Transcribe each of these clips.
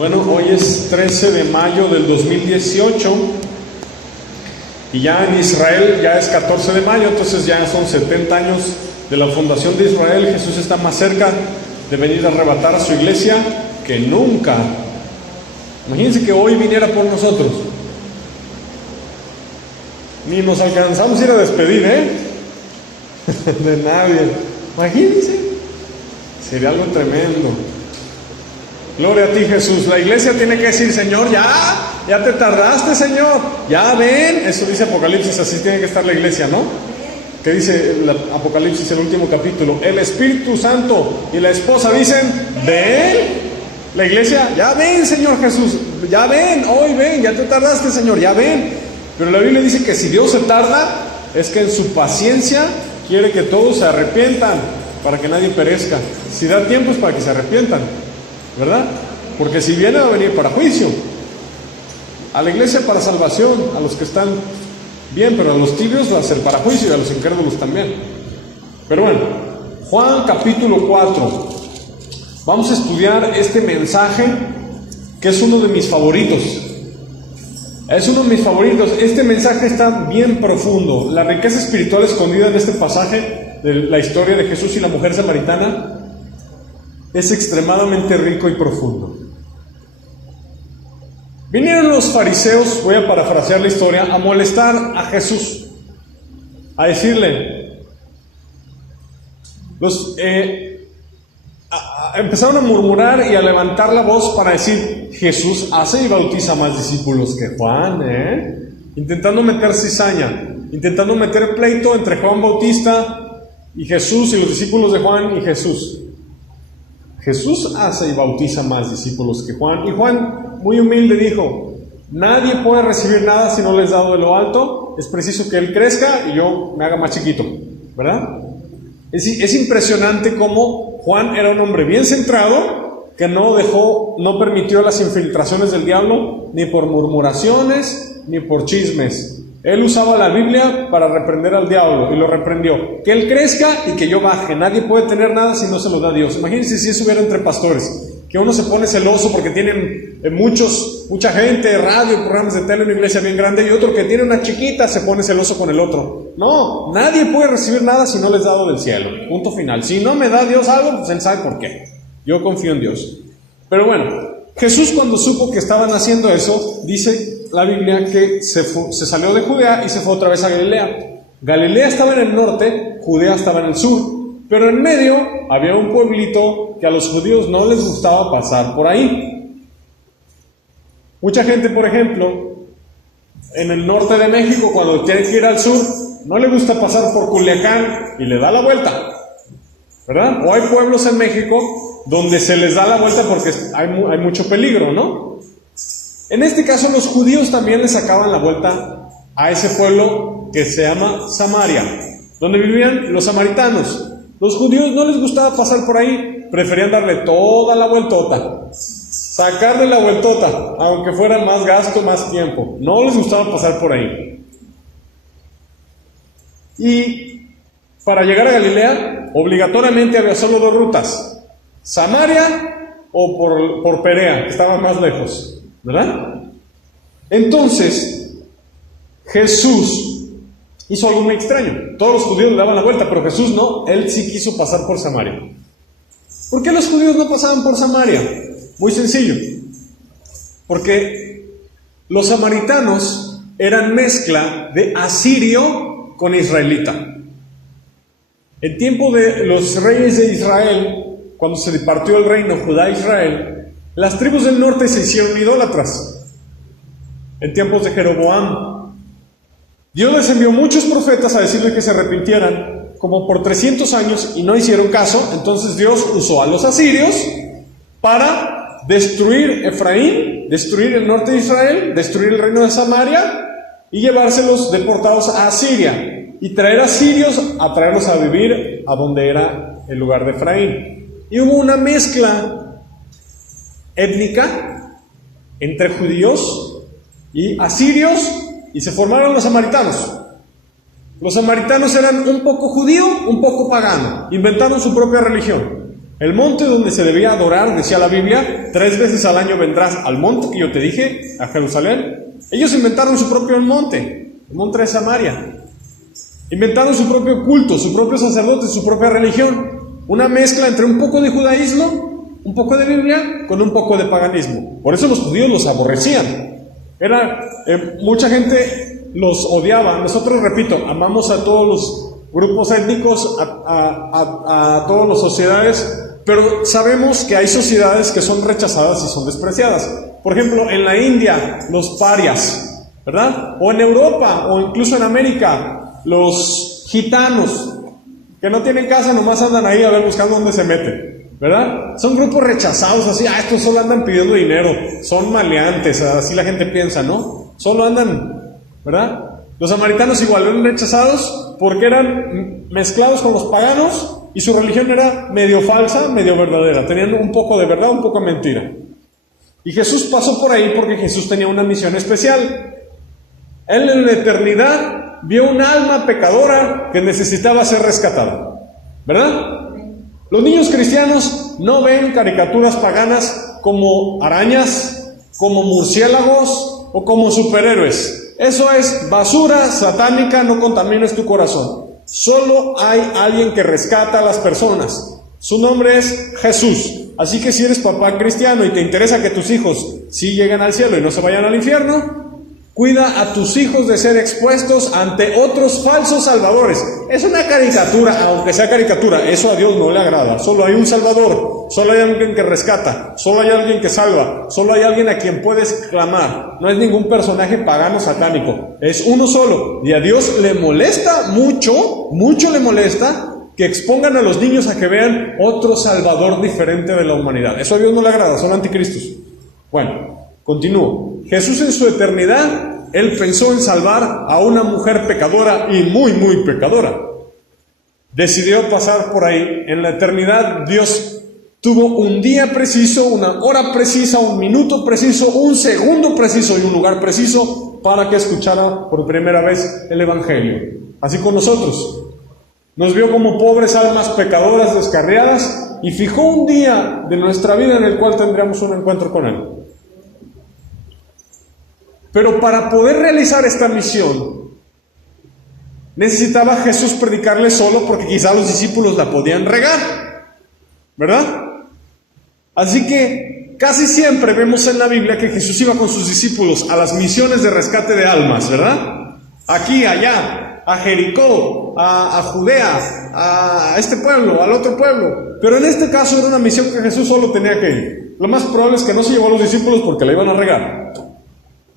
Bueno, hoy es 13 de mayo del 2018 y ya en Israel ya es 14 de mayo, entonces ya son 70 años de la fundación de Israel. Jesús está más cerca de venir a arrebatar a su iglesia que nunca. Imagínense que hoy viniera por nosotros. Ni nos alcanzamos a ir a despedir, de nadie. Imagínense. Sería algo tremendo. Gloria a ti, Jesús. La iglesia tiene que decir: Señor, ya te tardaste, Señor. Ya ven. Eso dice Apocalipsis, así tiene que estar la iglesia, ¿no? ¿Qué dice el Apocalipsis, el último capítulo? El Espíritu Santo y la esposa dicen: ven. La iglesia: ya ven, Señor Jesús. Ya ven, hoy ven. Ya te tardaste, Señor. Ya ven. Pero la Biblia dice que si Dios se tarda, es que en su paciencia quiere que todos se arrepientan, para que nadie perezca. Si da tiempo es para que se arrepientan, ¿verdad? Porque si viene, va a venir para juicio. A la iglesia para salvación, a los que están bien, pero a los tibios va a ser para juicio, y a los incrédulos también. Pero bueno, Juan capítulo 4. Vamos a estudiar este mensaje, que es uno de mis favoritos. Es uno de mis favoritos. Este mensaje está bien profundo. La riqueza espiritual escondida en este pasaje de la historia de Jesús y la mujer samaritana es extremadamente rico y profundo. Vinieron los fariseos, voy a parafrasear la historia, a molestar a Jesús, a decirle, empezaron a murmurar y a levantar la voz para decir: Jesús hace y bautiza más discípulos que Juan, intentando meter cizaña, intentando meter pleito entre Juan Bautista y Jesús, y los discípulos de Juan y Jesús. Jesús hace y bautiza más discípulos que Juan. Y Juan, muy humilde, dijo: nadie puede recibir nada si no les es dado de lo alto. Es preciso que él crezca y yo me haga más chiquito, ¿verdad? Es impresionante cómo Juan era un hombre bien centrado, que no permitió las infiltraciones del diablo, ni por murmuraciones, ni por chismes. Él usaba la Biblia para reprender al diablo, y lo reprendió. Que él crezca y que yo baje. Nadie puede tener nada si no se lo da Dios. Imagínense si eso hubiera entre pastores, que uno se pone celoso porque tienen mucha gente, radio, programas de tele, una iglesia bien grande, y otro que tiene una chiquita se pone celoso con el otro. No, nadie puede recibir nada si no les es dado del cielo. Punto final. Si no me da Dios algo, pues él sabe por qué. Yo confío en Dios. Pero bueno, Jesús, cuando supo que estaban haciendo eso, dice la Biblia que se salió de Judea y se fue otra vez a Galilea. Galilea estaba en el norte, Judea estaba en el sur. Pero en medio había un pueblito que a los judíos no les gustaba pasar por ahí. Mucha gente, por ejemplo, en el norte de México, cuando tiene que ir al sur, no le gusta pasar por Culiacán y le da la vuelta, ¿verdad? O hay pueblos en México donde se les da la vuelta porque hay mucho peligro, ¿no? En este caso, los judíos también les sacaban la vuelta a ese pueblo que se llama Samaria, donde vivían los samaritanos. Los judíos no les gustaba pasar por ahí, preferían darle toda la vueltota, sacarle la vueltota, aunque fuera más gasto, más tiempo. No les gustaba pasar por ahí. Y para llegar a Galilea, obligatoriamente había solo dos rutas: Samaria o por Perea, que estaba más lejos, ¿verdad? Entonces, Jesús hizo algo muy extraño. Todos los judíos le daban la vuelta, pero Jesús no. Él sí quiso pasar por Samaria. ¿Por qué los judíos no pasaban por Samaria? Muy sencillo. Porque los samaritanos eran mezcla de asirio con israelita. En tiempo de los reyes de Israel, cuando se partió el reino Judá-Israel, las tribus del norte se hicieron idólatras. En tiempos de Jeroboam, Dios les envió muchos profetas a decirle que se arrepintieran, como por 300 años, y no hicieron caso. Entonces Dios usó a los asirios para destruir Efraín, destruir el norte de Israel, destruir el reino de Samaria y llevárselos deportados a Asiria, y traer asirios a traerlos a vivir a donde era el lugar de Efraín. Y hubo una mezcla étnica entre judíos y asirios, y se formaron los samaritanos. Los samaritanos eran un poco judío, un poco pagano. Inventaron su propia religión. El monte donde se debía adorar, decía la Biblia, 3 veces al año vendrás al monte que yo te dije, a Jerusalén. Ellos inventaron su propio monte, el monte de Samaria. Inventaron su propio culto, su propio sacerdote, su propia religión. Una mezcla entre un poco de judaísmo, un poco de Biblia, con un poco de paganismo. Por eso los judíos los aborrecían. Mucha gente los odiaba. Nosotros, repito, amamos a todos los grupos étnicos, a todas las sociedades, pero sabemos que hay sociedades que son rechazadas y son despreciadas. Por ejemplo, en la India, los parias, ¿verdad? O en Europa, o incluso en América, los gitanos, que no tienen casa, nomás andan ahí a ver buscando dónde se meten, ¿verdad? Son grupos rechazados, así, estos solo andan pidiendo dinero, son maleantes, así la gente piensa, ¿no? Solo andan, ¿verdad? Los samaritanos igual eran rechazados porque eran mezclados con los paganos y su religión era medio falsa, medio verdadera, tenían un poco de verdad, un poco de mentira. Y Jesús pasó por ahí porque Jesús tenía una misión especial. Él en la eternidad vio un alma pecadora que necesitaba ser rescatada, ¿verdad? Los niños cristianos no ven caricaturas paganas como arañas, como murciélagos o como superhéroes. Eso es basura satánica, no contamines tu corazón. Solo hay alguien que rescata a las personas. Su nombre es Jesús. Así que si eres papá cristiano y te interesa que tus hijos sí lleguen al cielo y no se vayan al infierno, cuida a tus hijos de ser expuestos ante otros falsos salvadores. Es una caricatura, aunque sea caricatura, eso a Dios no le agrada. Solo hay un salvador, solo hay alguien que rescata, solo hay alguien que salva, solo hay alguien a quien puedes clamar. No es ningún personaje pagano satánico, es uno solo. Y a Dios le molesta mucho le molesta que expongan a los niños a que vean otro salvador diferente de la humanidad. Eso a Dios no le agrada, son anticristos. Bueno, continúo. Jesús en su eternidad, Él pensó en salvar a una mujer pecadora y muy pecadora. Decidió pasar por ahí. En la eternidad Dios tuvo un día preciso, una hora precisa, un minuto preciso, un segundo preciso y un lugar preciso para que escuchara por primera vez el Evangelio. Así con nosotros. Nos vio como pobres almas pecadoras descarriadas y fijó un día de nuestra vida en el cual tendríamos un encuentro con Él. Pero para poder realizar esta misión, necesitaba Jesús predicarle solo porque quizá los discípulos la podían regar, ¿verdad? Así que casi siempre vemos en la Biblia que Jesús iba con sus discípulos a las misiones de rescate de almas, ¿verdad? Aquí, allá, a Jericó, a Judea, a este pueblo, al otro pueblo. Pero en este caso era una misión que Jesús solo tenía que ir. Lo más probable es que no se llevó a los discípulos porque la iban a regar,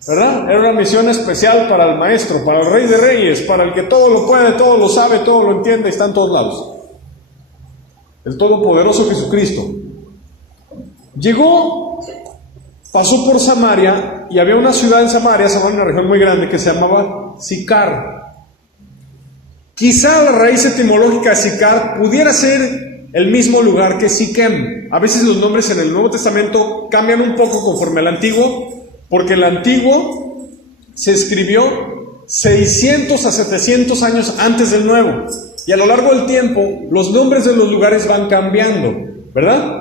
¿verdad? Era una misión especial para el Maestro, para el Rey de Reyes, para el que todo lo puede, todo lo sabe, todo lo entiende y está en todos lados. El Todopoderoso Jesucristo. Llegó, pasó por Samaria y había una ciudad en Samaria, una región muy grande que se llamaba Sicar. Quizá la raíz etimológica de Sicar pudiera ser el mismo lugar que Siquem. A veces los nombres en el Nuevo Testamento cambian un poco conforme al Antiguo, porque el Antiguo se escribió 600 a 700 años antes del Nuevo. Y a lo largo del tiempo, los nombres de los lugares van cambiando, ¿verdad?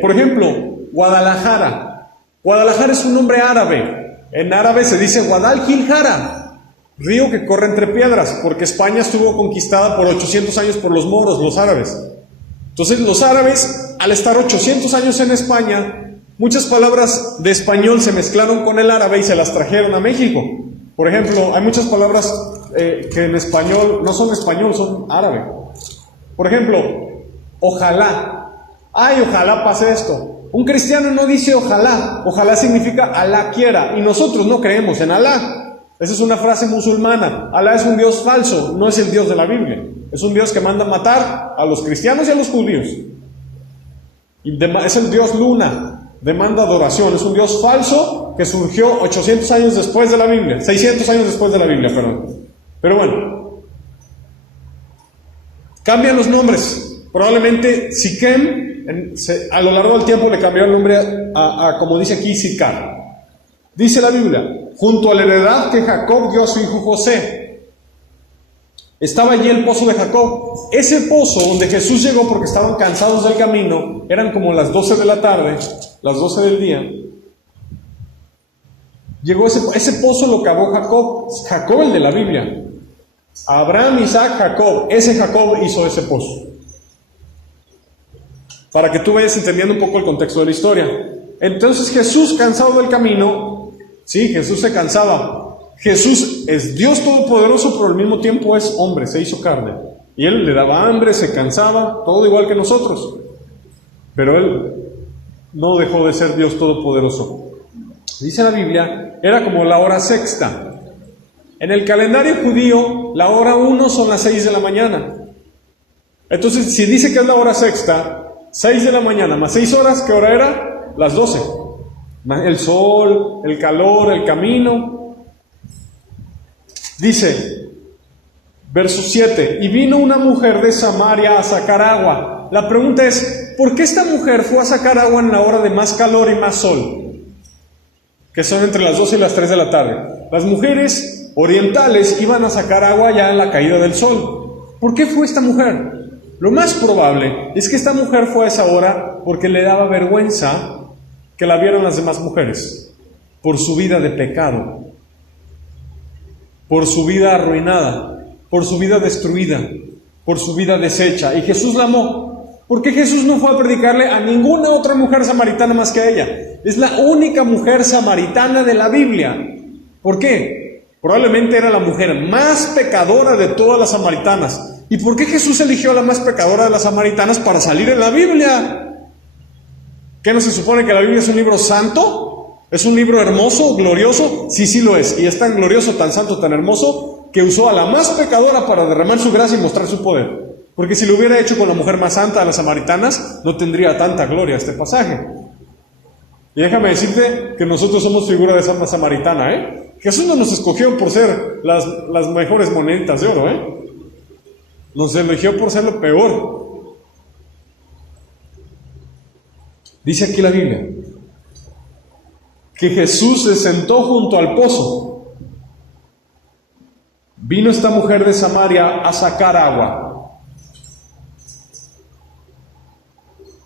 Por ejemplo, Guadalajara. Guadalajara es un nombre árabe. En árabe se dice Guadalquivir, río que corre entre piedras, porque España estuvo conquistada por 800 años por los moros, los árabes. Entonces los árabes, al estar 800 años en España, muchas palabras de español se mezclaron con el árabe y se las trajeron a México. Por ejemplo, hay muchas palabras que en español no son español, son árabe. Por ejemplo, ojalá. Ay, ojalá pase esto. Un cristiano no dice ojalá. Ojalá significa Alá quiera. Y nosotros no creemos en Alá. Esa es una frase musulmana. Alá es un Dios falso, no es el Dios de la Biblia. Es un Dios que manda matar a los cristianos y a los judíos. Y es el Dios Luna, demanda adoración. Es un Dios falso que surgió 800 años después de la Biblia. 600 años después de la Biblia, perdón. Pero bueno. Cambian los nombres. Probablemente Siquem, a lo largo del tiempo le cambió el nombre a como dice aquí, Sicar. Dice la Biblia, junto a la heredad que Jacob dio a su hijo José. Estaba allí el pozo de Jacob. Ese pozo donde Jesús llegó porque estaban cansados del camino, eran como las 12 de la tarde, las 12 del día. Llegó ese pozo, lo cavó Jacob, Jacob el de la Biblia. Abraham, Isaac, Jacob, ese Jacob hizo ese pozo. Para que tú vayas entendiendo un poco el contexto de la historia. Entonces Jesús, cansado del camino, sí, Jesús se cansaba. Jesús es Dios Todopoderoso, pero al mismo tiempo es hombre, se hizo carne. Y Él le daba hambre, se cansaba, todo igual que nosotros. Pero Él no dejó de ser Dios Todopoderoso. Dice la Biblia, era como la hora sexta. En el calendario judío, la hora 1 son las 6 de la mañana. Entonces, si dice que es la hora sexta, 6 de la mañana más 6 horas, ¿qué hora era? Las 12. El sol, el calor, el camino. Dice, verso 7, y vino una mujer de Samaria a sacar agua. La pregunta es, ¿por qué esta mujer fue a sacar agua en la hora de más calor y más sol? Que son entre las 12 y las 3 de la tarde. Las mujeres orientales iban a sacar agua ya en la caída del sol. ¿Por qué fue esta mujer? Lo más probable es que esta mujer fue a esa hora porque le daba vergüenza que la vieran las demás mujeres, por su vida de pecado, por su vida arruinada, por su vida destruida, por su vida deshecha. Y Jesús la amó. ¿Por qué Jesús no fue a predicarle a ninguna otra mujer samaritana más que a ella? Es la única mujer samaritana de la Biblia. ¿Por qué? Probablemente era la mujer más pecadora de todas las samaritanas. ¿Y por qué Jesús eligió a la más pecadora de las samaritanas para salir en la Biblia? ¿Qué no se supone que la Biblia es un libro santo? ¿Es un libro hermoso, glorioso? Sí, sí lo es. Y es tan glorioso, tan santo, tan hermoso, que usó a la más pecadora para derramar su gracia y mostrar su poder. Porque si lo hubiera hecho con la mujer más santa de las samaritanas, no tendría tanta gloria este pasaje. Y déjame decirte que nosotros somos figura de esa samaritana, ¿eh? Jesús no nos escogió por ser las mejores moneditas de oro, ¿eh? Nos eligió por ser lo peor. Dice aquí la Biblia que Jesús se sentó junto al pozo. Vino esta mujer de Samaria a sacar agua.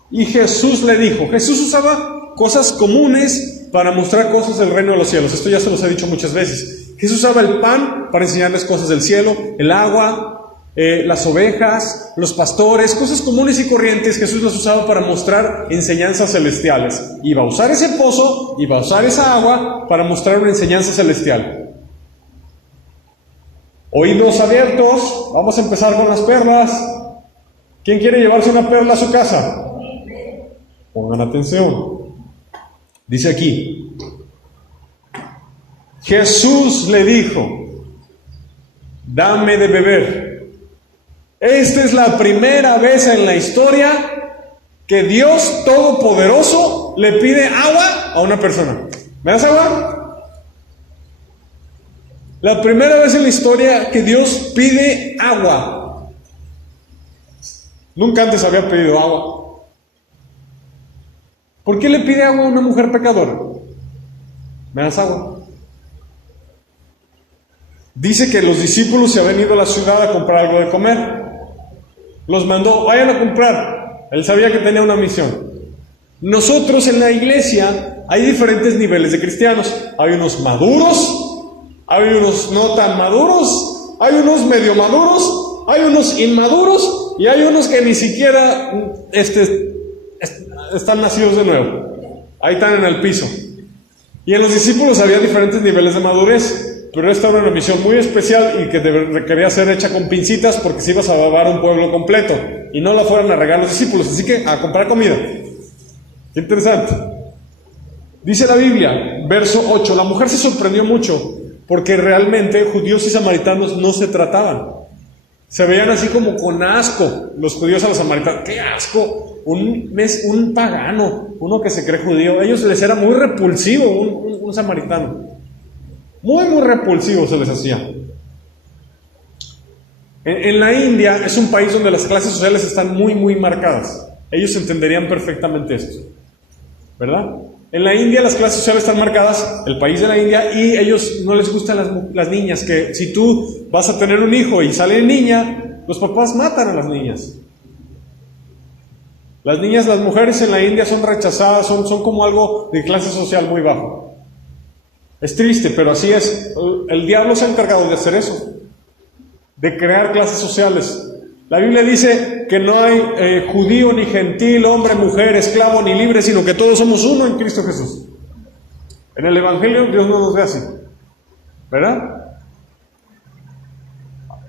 Y Jesús le dijo, Jesús usaba cosas comunes para mostrar cosas del reino de los cielos. Esto ya se los he dicho muchas veces. Jesús usaba el pan para enseñarles cosas del cielo, el agua, las ovejas, los pastores, cosas comunes y corrientes. Jesús las usaba para mostrar enseñanzas celestiales. Iba a usar ese pozo, iba a usar esa agua para mostrar una enseñanza celestial. Oídos abiertos, vamos a empezar con las perlas. ¿Quién quiere llevarse una perla a su casa? Pongan atención. Dice aquí, Jesús le dijo, dame de beber. Esta es la primera vez en la historia que Dios Todopoderoso le pide agua a una persona. ¿Me das agua? La primera vez en la historia que Dios pide agua. Nunca antes había pedido agua. ¿Por qué le pide agua a una mujer pecadora? ¿Me das agua? Dice que los discípulos se habían ido a la ciudad a comprar algo de comer. Los mandó, vayan a comprar. Él sabía que tenía una misión. Nosotros en la iglesia hay diferentes niveles de cristianos. Hay unos maduros, hay unos no tan maduros, hay unos medio maduros, hay unos inmaduros y hay unos que ni siquiera están nacidos de nuevo. Ahí están en el piso. Y en los discípulos había diferentes niveles de madurez. Pero esta era una misión muy especial y que requería ser hecha con pincitas porque se iba a salvar un pueblo completo y no la fueran a regar los discípulos, así que a comprar comida. Qué interesante. Dice la Biblia, verso 8, la mujer se sorprendió mucho porque realmente judíos y samaritanos no se trataban. Se veían así como con asco los judíos a los samaritanos. ¡Qué asco! Un pagano, uno que se cree judío. A ellos les era muy repulsivo un samaritano. Muy, muy repulsivo se les hacía. En la India es un país donde las clases sociales están muy, muy marcadas. Ellos entenderían perfectamente esto, ¿verdad? En la India las clases sociales están marcadas, el país de la India, y ellos no les gustan las niñas, que si tú vas a tener un hijo y sale niña, los papás matan a las niñas. Las niñas, las mujeres en la India son rechazadas, son como algo de clase social muy bajo. Es triste, pero así es. El diablo se ha encargado de hacer eso, de crear clases sociales. La Biblia dice que no hay judío ni gentil, hombre, mujer, esclavo ni libre, sino que todos somos uno en Cristo Jesús. En el Evangelio Dios no nos ve así, ¿verdad?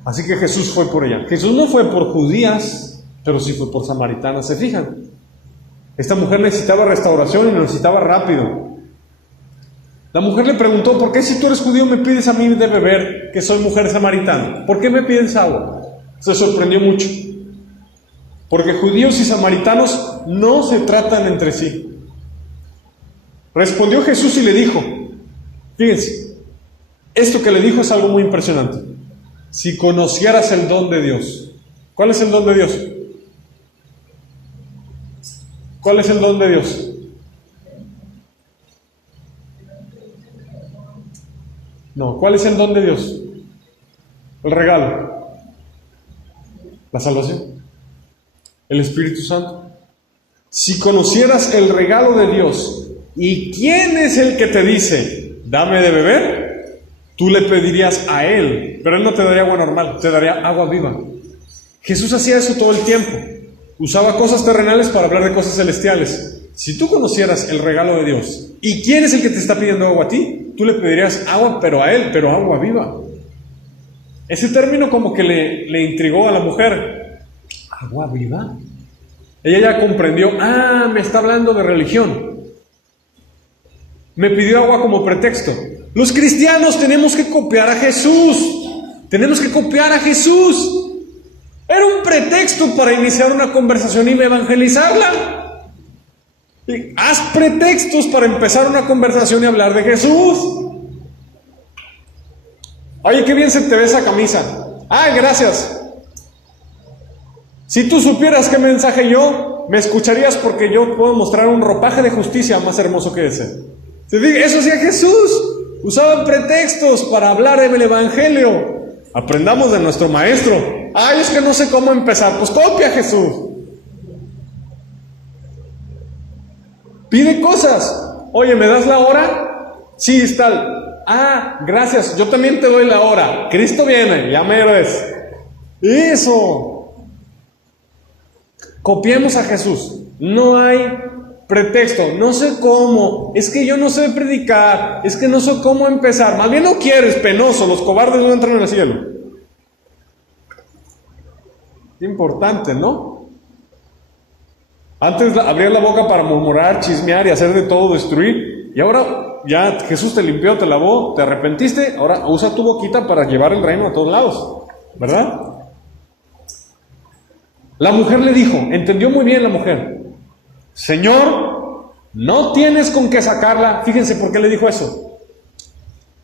Así que Jesús fue por ella. Jesús no fue por judías, pero sí fue por samaritanas. ¿Se fijan? Esta mujer necesitaba restauración y lo necesitaba rápido. La mujer le preguntó: ¿por qué si tú eres judío me pides a mí de beber, que soy mujer samaritana? ¿Por qué me pides agua? Se sorprendió mucho, porque judíos y samaritanos no se tratan entre sí. Respondió Jesús y le dijo, fíjense, esto que le dijo es algo muy impresionante. Si conocieras el don de Dios. ¿Cuál es el don de Dios? ¿Cuál es el don de Dios? No, ¿cuál es el don de Dios? El regalo. La salvación, el Espíritu Santo. Si conocieras el regalo de Dios y quién es el que te dice, dame de beber, tú le pedirías a Él, pero Él no te daría agua normal, te daría agua viva. Jesús hacía eso todo el tiempo, usaba cosas terrenales para hablar de cosas celestiales. Si tú conocieras el regalo de Dios y quién es el que te está pidiendo agua a ti, tú le pedirías agua, pero a Él, pero agua viva. Ese término como que le intrigó a la mujer. ¿Agua viva? Ella ya comprendió, me está hablando de religión. Me pidió agua como pretexto. Los cristianos tenemos que copiar a Jesús. Tenemos que copiar a Jesús. Era un pretexto para iniciar una conversación y evangelizarla. Haz pretextos para empezar una conversación y hablar de Jesús. Oye, qué bien se te ve esa camisa. Gracias. Si tú supieras qué mensaje yo, me escucharías, porque yo puedo mostrar un ropaje de justicia más hermoso que ese. Eso hacía Jesús. Usaban pretextos para hablar del Evangelio. Aprendamos de nuestro maestro. Es que no sé cómo empezar. Pues copia a Jesús. Pide cosas. Oye, ¿me das la hora? Sí, es tal. Gracias, yo también te doy la hora. Cristo viene, ya me ves. Eso. Copiemos a Jesús. No hay pretexto. No sé cómo. Es que yo no sé predicar. Es que no sé cómo empezar. Más bien no quieres, penoso. Los cobardes no entran en el cielo. Importante, ¿no? Antes abrías la boca para murmurar, chismear y hacer de todo, destruir. Y ahora ya Jesús te limpió, te lavó, te arrepentiste. Ahora usa tu boquita para llevar el reino a todos lados, ¿verdad? La mujer le dijo, entendió muy bien la mujer: Señor, no tienes con qué sacarla. Fíjense por qué le dijo eso.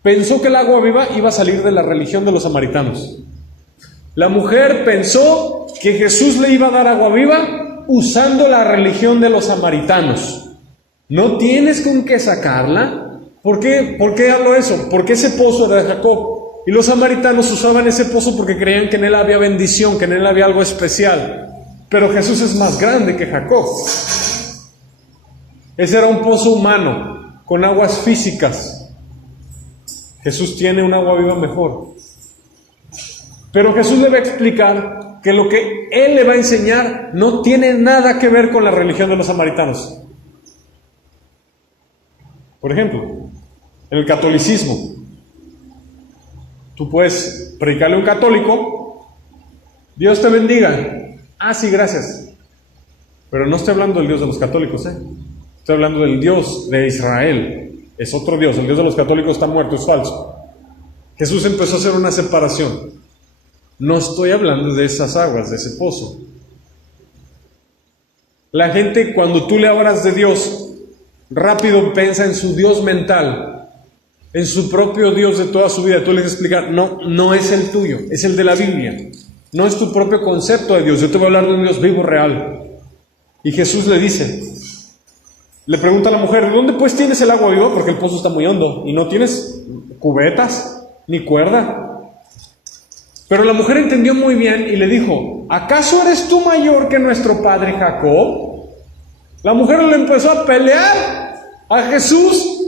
Pensó que el agua viva iba a salir de la religión de los samaritanos. La mujer pensó que Jesús le iba a dar agua viva usando la religión de los samaritanos. ¿No tienes con qué sacarla? ¿Por qué habló eso? Porque ese pozo era de Jacob. Y los samaritanos usaban ese pozo porque creían que en él había bendición, que en él había algo especial. Pero Jesús es más grande que Jacob. Ese era un pozo humano, con aguas físicas. Jesús tiene un agua viva mejor. Pero Jesús le va a explicar que lo que Él le va a enseñar no tiene nada que ver con la religión de los samaritanos. Por ejemplo, en el catolicismo, tú puedes predicarle a un católico: Dios te bendiga. Sí, gracias. Pero no estoy hablando del Dios de los católicos, Estoy hablando del Dios de Israel. Es otro Dios. El Dios de los católicos está muerto, es falso. Jesús empezó a hacer una separación. No estoy hablando de esas aguas, de ese pozo. La gente, cuando tú le hablas de Dios, rápido piensa en su Dios mental, en su propio Dios de toda su vida. Tú les explicas, no es el tuyo, es el de la Biblia. No es tu propio concepto de Dios. Yo te voy a hablar de un Dios vivo, real. Y Jesús le dice: Le pregunta a la mujer, ¿de dónde pues tienes el agua viva? Porque el pozo está muy hondo y no tienes cubetas ni cuerda. Pero la mujer entendió muy bien y le dijo, ¿acaso eres tú mayor que nuestro padre Jacob? La mujer le empezó a pelear a Jesús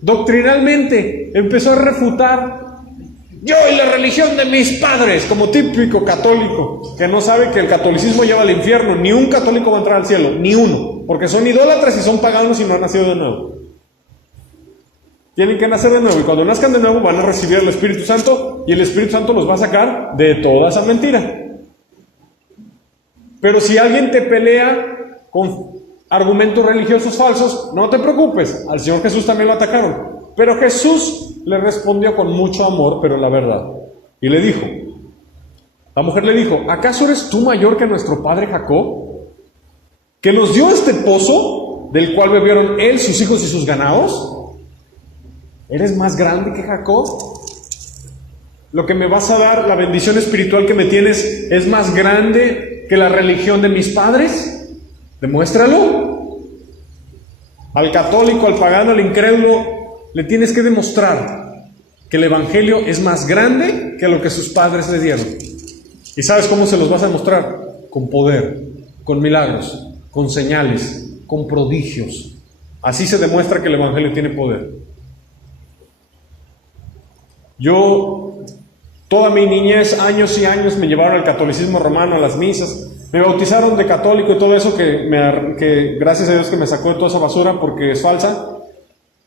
doctrinalmente, empezó a refutar. Yo y la religión de mis padres, como típico católico, que no sabe que el catolicismo lleva al infierno. Ni un católico va a entrar al cielo, ni uno, porque son idólatras y son paganos y no han nacido de nuevo. Tienen que nacer de nuevo, y cuando nazcan de nuevo van a recibir el Espíritu Santo, y el Espíritu Santo los va a sacar de toda esa mentira. Pero si alguien te pelea con argumentos religiosos falsos, no te preocupes, al Señor Jesús también lo atacaron. Pero Jesús le respondió con mucho amor, pero la verdad. Y le dijo, la mujer le dijo, ¿acaso eres tú mayor que nuestro padre Jacob, que nos dio este pozo, del cual bebieron él, sus hijos y sus ganados? ¿Eres más grande que Jacob? Lo que me vas a dar, la bendición espiritual que me tienes, ¿es más grande que la religión de mis padres? Demuéstralo. Al católico, al pagano, al incrédulo, le tienes que demostrar que el Evangelio es más grande que lo que sus padres le dieron. ¿Y sabes cómo se los vas a demostrar? Con poder, con milagros, con señales, con prodigios. Así se demuestra que el Evangelio tiene poder. Yo, toda mi niñez, años y años, me llevaron al catolicismo romano, a las misas. Me bautizaron de católico y todo eso que gracias a Dios que me sacó de toda esa basura porque es falsa.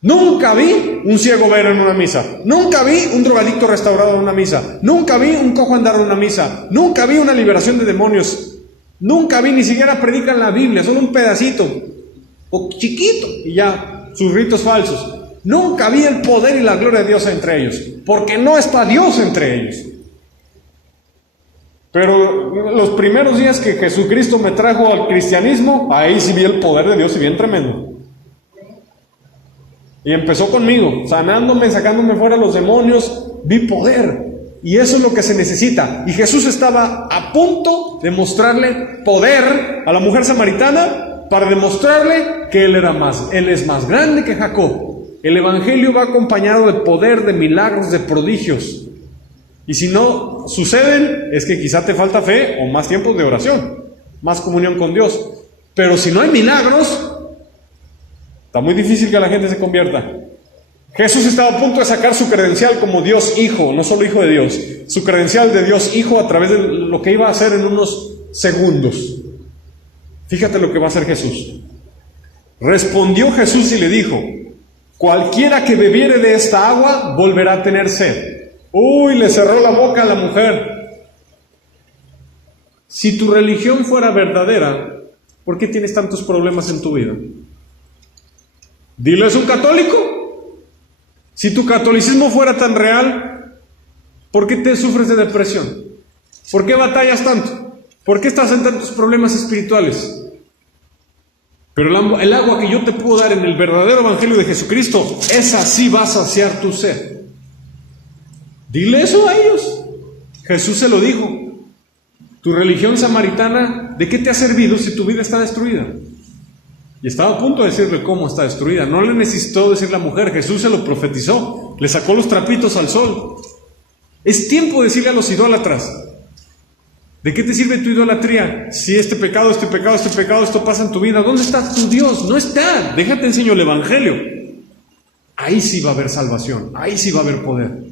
Nunca vi un ciego ver en una misa. Nunca vi un drogadicto restaurado en una misa. Nunca vi un cojo andar en una misa. Nunca vi una liberación de demonios. Nunca vi, ni siquiera predican la Biblia, solo un pedacito, o chiquito, y ya, sus ritos falsos. Nunca vi el poder y la gloria de Dios entre ellos, porque no está Dios entre ellos. Pero los primeros días que Jesucristo me trajo al cristianismo, ahí sí vi el poder de Dios y bien tremendo. Y empezó conmigo, sanándome, sacándome fuera los demonios, vi poder. Y eso es lo que se necesita. Y Jesús estaba a punto de mostrarle poder a la mujer samaritana para demostrarle que Él es más grande que Jacob. El Evangelio va acompañado de poder, de milagros, de prodigios. Y si no suceden, es que quizá te falta fe o más tiempos de oración, más comunión con Dios. Pero si no hay milagros, está muy difícil que la gente se convierta. Jesús estaba a punto de sacar su credencial como Dios Hijo, no solo Hijo de Dios, su credencial de Dios Hijo a través de lo que iba a hacer en unos segundos. Fíjate lo que va a hacer Jesús. Respondió Jesús y le dijo, cualquiera que bebiere de esta agua volverá a tener sed. Uy, le cerró la boca a la mujer. Si tu religión fuera verdadera, ¿por qué tienes tantos problemas en tu vida? Dile, ¿es un católico? Si tu catolicismo fuera tan real, ¿por qué te sufres de depresión? ¿Por qué batallas tanto? ¿Por qué estás en tantos problemas espirituales? Pero el agua que yo te puedo dar en el verdadero Evangelio de Jesucristo, esa sí va a saciar tu sed. Dile eso a ellos. Jesús se lo dijo. Tu religión samaritana, ¿de qué te ha servido si tu vida está destruida? Y estaba a punto de decirle cómo está destruida. No le necesitó decir la mujer, Jesús se lo profetizó. Le sacó los trapitos al sol. Es tiempo de decirle a los idólatras, ¿de qué te sirve tu idolatría? Si este pecado, esto pasa en tu vida, ¿dónde está tu Dios? No está. Déjate enseño el Evangelio. Ahí sí va a haber salvación, ahí sí va a haber poder.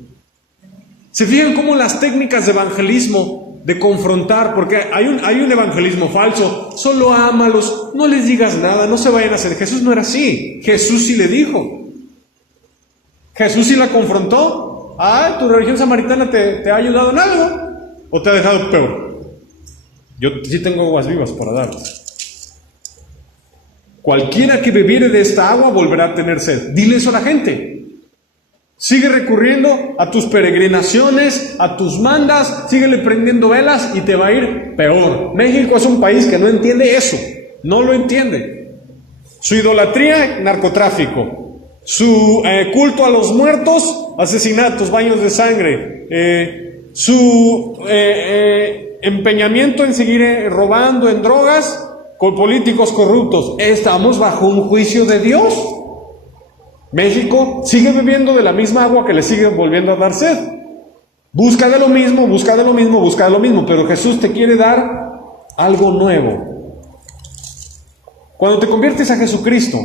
¿Se fijan cómo las técnicas de evangelismo, de confrontar, porque hay un evangelismo falso, solo ámalos, no les digas nada, no se vayan a hacer? Jesús no era así, Jesús sí le dijo. Jesús sí la confrontó. ¿Tu religión samaritana te ha ayudado en algo? ¿O te ha dejado peor? Yo sí tengo aguas vivas para darles. Cualquiera que bebiere de esta agua volverá a tener sed. Dile eso a la gente. Sigue recurriendo a tus peregrinaciones, a tus mandas, síguele prendiendo velas y te va a ir peor. México es un país que no entiende eso, no lo entiende. Su idolatría, narcotráfico. Su culto a los muertos, asesinatos, baños de sangre. Su empeñamiento en seguir robando en drogas, con políticos corruptos. Estamos bajo un juicio de Dios. México sigue bebiendo de la misma agua que le sigue volviendo a dar sed. Busca de lo mismo, busca de lo mismo, busca de lo mismo, pero Jesús te quiere dar algo nuevo. Cuando te conviertes a Jesucristo,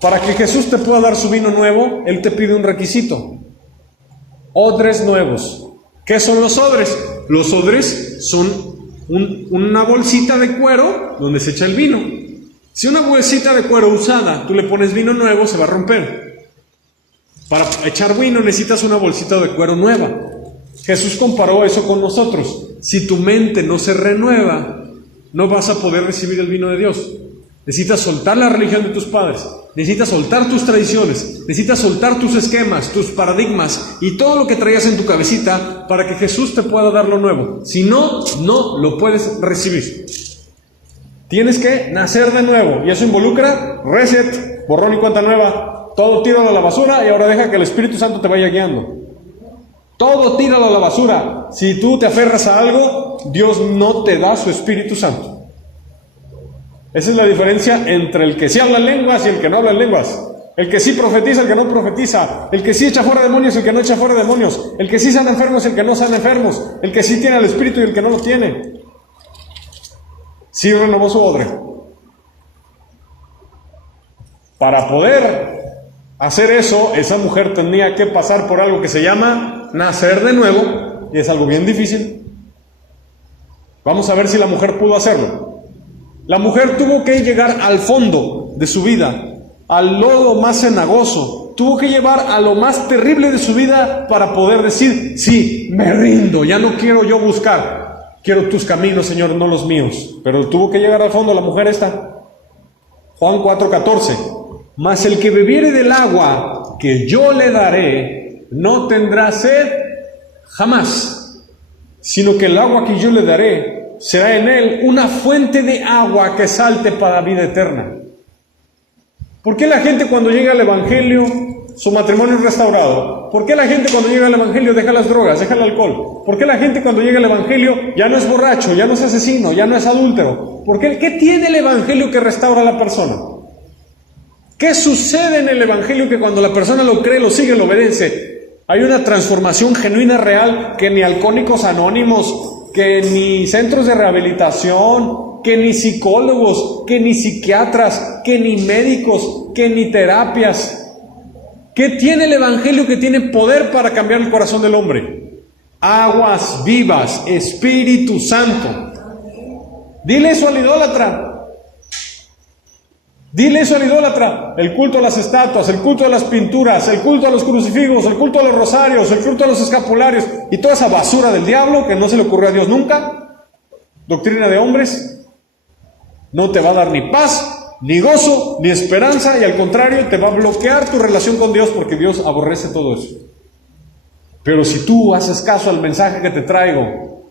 para que Jesús te pueda dar su vino nuevo, Él te pide un requisito: odres nuevos. ¿Qué son los odres? Los odres son una bolsita de cuero donde se echa el vino. Si una bolsita de cuero usada, tú le pones vino nuevo, se va a romper. Para echar vino necesitas una bolsita de cuero nueva. Jesús comparó eso con nosotros. Si tu mente no se renueva, no vas a poder recibir el vino de Dios. Necesitas soltar la religión de tus padres, necesitas soltar tus tradiciones, necesitas soltar tus esquemas, tus paradigmas y todo lo que traías en tu cabecita para que Jesús te pueda dar lo nuevo. Si no, no lo puedes recibir. Tienes que nacer de nuevo, y eso involucra reset, borrón y cuenta nueva. Todo tíralo a la basura y ahora deja que el Espíritu Santo te vaya guiando. Todo tíralo a la basura. Si tú te aferras a algo, Dios no te da su Espíritu Santo. Esa es la diferencia entre el que sí habla en lenguas y el que no habla en lenguas. El que sí profetiza, el que no profetiza. El que sí echa fuera demonios, el que no echa fuera demonios. El que sí sana enfermos, el que no sana enfermos. El que sí tiene el Espíritu y el que no lo tiene. Sí renovó su odre. Para poder hacer eso, esa mujer tenía que pasar por algo que se llama nacer de nuevo, y es algo bien difícil. Vamos a ver si la mujer pudo hacerlo. La mujer tuvo que llegar al fondo de su vida, al lodo más cenagoso, tuvo que llevar a lo más terrible de su vida para poder decir: sí, me rindo, ya no quiero yo buscar, quiero tus caminos, Señor, no los míos. Pero tuvo que llegar al fondo la mujer esta. Juan 4:14: mas el que bebiere del agua que yo le daré, no tendrá sed jamás, sino que el agua que yo le daré será en él una fuente de agua que salte para vida eterna. ¿Por qué la gente cuando llega al Evangelio, su matrimonio es restaurado? ¿Por qué la gente cuando llega al Evangelio deja las drogas, deja el alcohol? ¿Por qué la gente cuando llega al Evangelio ya no es borracho, ya no es asesino, ya no es adúltero? ¿Por qué? ¿Qué tiene el Evangelio que restaura a la persona? ¿Qué sucede en el Evangelio que cuando la persona lo cree, lo sigue, lo obedece? Hay una transformación genuina, real, que ni Alcohólicos Anónimos, que ni centros de rehabilitación, que ni psicólogos, que ni psiquiatras, que ni médicos, que ni terapias. ¿Qué tiene el Evangelio que tiene poder para cambiar el corazón del hombre? Aguas vivas, Espíritu Santo. Dile eso al idólatra. Dile eso al idólatra. El culto a las estatuas, el culto a las pinturas, el culto a los crucifijos, el culto a los rosarios, el culto a los escapularios y toda esa basura del diablo que no se le ocurrió a Dios nunca, doctrina de hombres, no te va a dar ni paz, ni gozo, ni esperanza, y al contrario te va a bloquear tu relación con Dios, porque Dios aborrece todo eso. Pero si tú haces caso al mensaje que te traigo,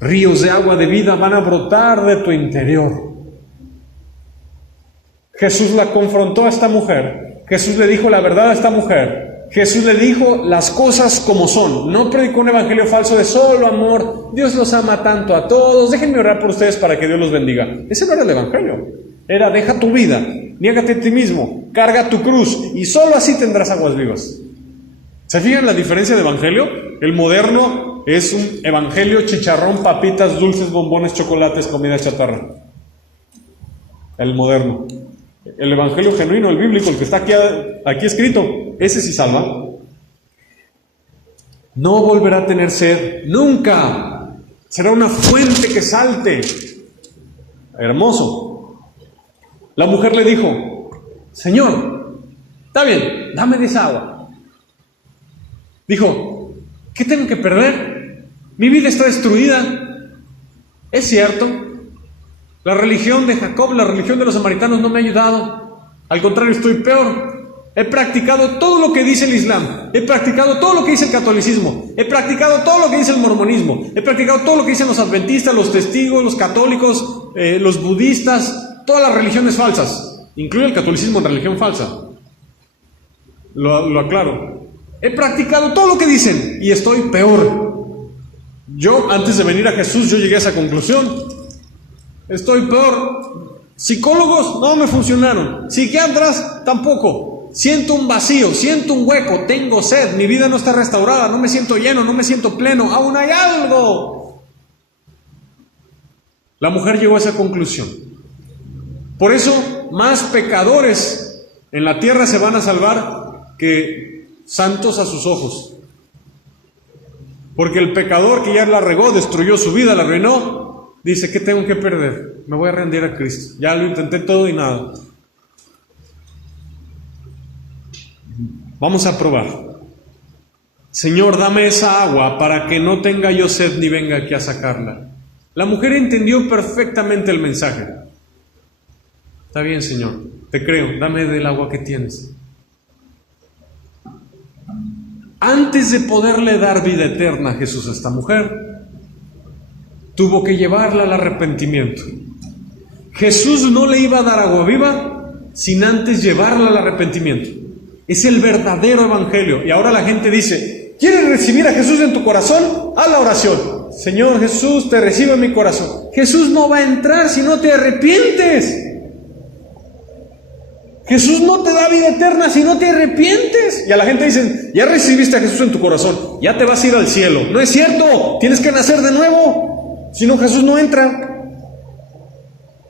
ríos de agua de vida van a brotar de tu interior. Jesús la confrontó a esta mujer. Jesús le dijo la verdad a esta mujer. Jesús le dijo las cosas como son. No predicó un evangelio falso de solo amor. Dios los ama tanto a todos. Déjenme orar por ustedes para que Dios los bendiga. Ese no era el evangelio. Era: deja tu vida, niégate a ti mismo, carga tu cruz y solo así tendrás aguas vivas. ¿Se fijan la diferencia de evangelio? El moderno es un evangelio chicharrón, papitas, dulces, bombones, chocolates, comida chatarra. El moderno. El evangelio genuino, el bíblico, el que está aquí escrito, ese sí salva. No volverá a tener sed, nunca. Será una fuente que salte. Hermoso. La mujer le dijo: Señor, está bien, dame de esa agua. Dijo: ¿qué tengo que perder? Mi vida está destruida. Es cierto. La religión de Jacob, la religión de los samaritanos no me ha ayudado. Al contrario, estoy peor. He practicado todo lo que dice el Islam. He practicado todo lo que dice el catolicismo. He practicado todo lo que dice el mormonismo. He practicado todo lo que dicen los adventistas, los testigos, los católicos, los budistas, todas las religiones falsas. Incluye el catolicismo en religión falsa. Lo aclaro. He practicado todo lo que dicen y estoy peor. Yo, antes de venir a Jesús, yo llegué a esa conclusión. Estoy peor. Psicólogos no me funcionaron. Psiquiatras tampoco. Siento un vacío, siento un hueco, tengo sed, mi vida no está restaurada, no me siento lleno, no me siento pleno, aún hay algo. La mujer llegó a esa conclusión. Por eso, más pecadores en la tierra se van a salvar que santos a sus ojos. Porque el pecador que ya la regó, destruyó su vida, la arruinó, dice, ¿qué tengo que perder? Me voy a rendir a Cristo. Ya lo intenté todo y nada. Vamos a probar. Señor, dame esa agua para que no tenga yo sed ni venga aquí a sacarla. La mujer entendió perfectamente el mensaje. Está bien, Señor, te creo, dame del agua que tienes. Antes de poderle dar vida eterna a Jesús a esta mujer, tuvo que llevarla al arrepentimiento. Jesús no le iba a dar agua viva sin antes llevarla al arrepentimiento. Es el verdadero evangelio. Y ahora la gente dice, ¿quieres recibir a Jesús en tu corazón? Haz la oración. Señor Jesús, te recibo en mi corazón. Jesús no va a entrar si no te arrepientes. Jesús no te da vida eterna si no te arrepientes. Y a la gente dicen, ya recibiste a Jesús en tu corazón, ya te vas a ir al cielo. No es cierto, tienes que nacer de nuevo, si no Jesús no entra.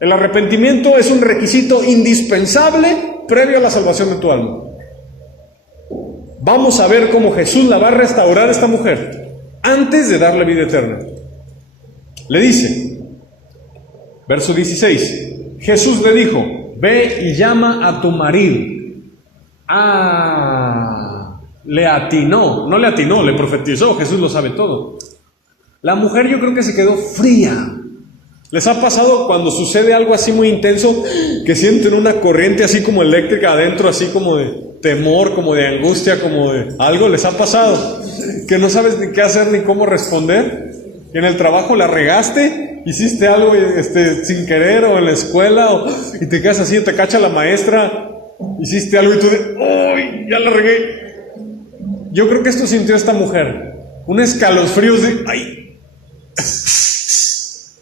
El arrepentimiento es un requisito indispensable previo a la salvación de tu alma. Vamos a ver cómo Jesús la va a restaurar a esta mujer antes de darle vida eterna. Le dice, verso 16, Jesús le dijo, ve y llama a tu marido. Le atinó, no le atinó, le profetizó, Jesús lo sabe todo. La mujer yo creo que se quedó fría. ¿Les ha pasado cuando sucede algo así muy intenso, que sienten una corriente así como eléctrica adentro, así como de temor, como de angustia, como de algo? ¿Les ha pasado? Que no sabes ni qué hacer ni cómo responder. En el trabajo la regaste, hiciste algo sin querer, o en la escuela, y te quedas así, te cacha la maestra, hiciste algo y tú ¡ay! Ya la regué. Yo creo que esto sintió esta mujer, un escalofrío de ¡ay!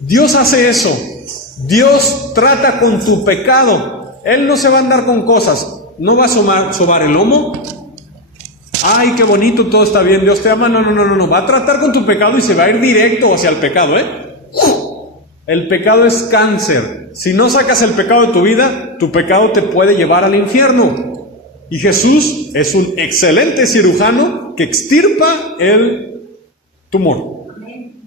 Dios hace eso. Dios trata con tu pecado. Él no se va a andar con cosas. No va a sobar el lomo. Ay, qué bonito, todo está bien, Dios te ama. No. Va a tratar con tu pecado y se va a ir directo hacia el pecado, El pecado es cáncer. Si no sacas el pecado de tu vida, tu pecado te puede llevar al infierno. Y Jesús es un excelente cirujano que extirpa el tumor.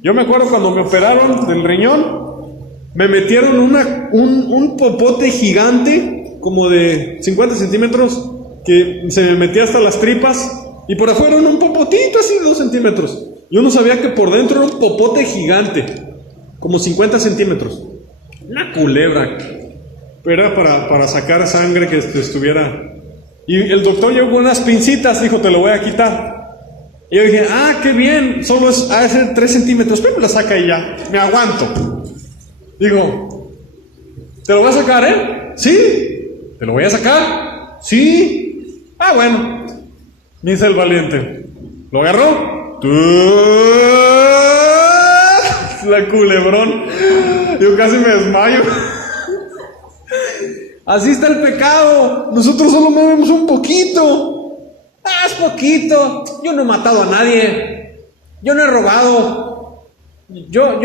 Yo me acuerdo cuando me operaron del riñón, me metieron un popote gigante, como de 50 centímetros, que se me metía hasta las tripas, y por afuera era un popotito así de 2 centímetros. Yo no sabía que por dentro era un popote gigante, como 50 centímetros. Una culebra. Era para sacar sangre que estuviera. Y el doctor llegó con unas pincitas, dijo, te lo voy a quitar. Y yo dije, qué bien, solo es a ser 3 centímetros, pero me la saca y ya, me aguanto. Digo, ¿te lo voy a sacar, Sí, ¿te lo voy a sacar? Sí. Bueno, me dice el valiente. ¿Lo agarró? La culebrón. Yo casi me desmayo. Así está el pecado. Nosotros solo movemos un poquito. Es poquito. Yo no he matado a nadie. Yo no he robado. Yo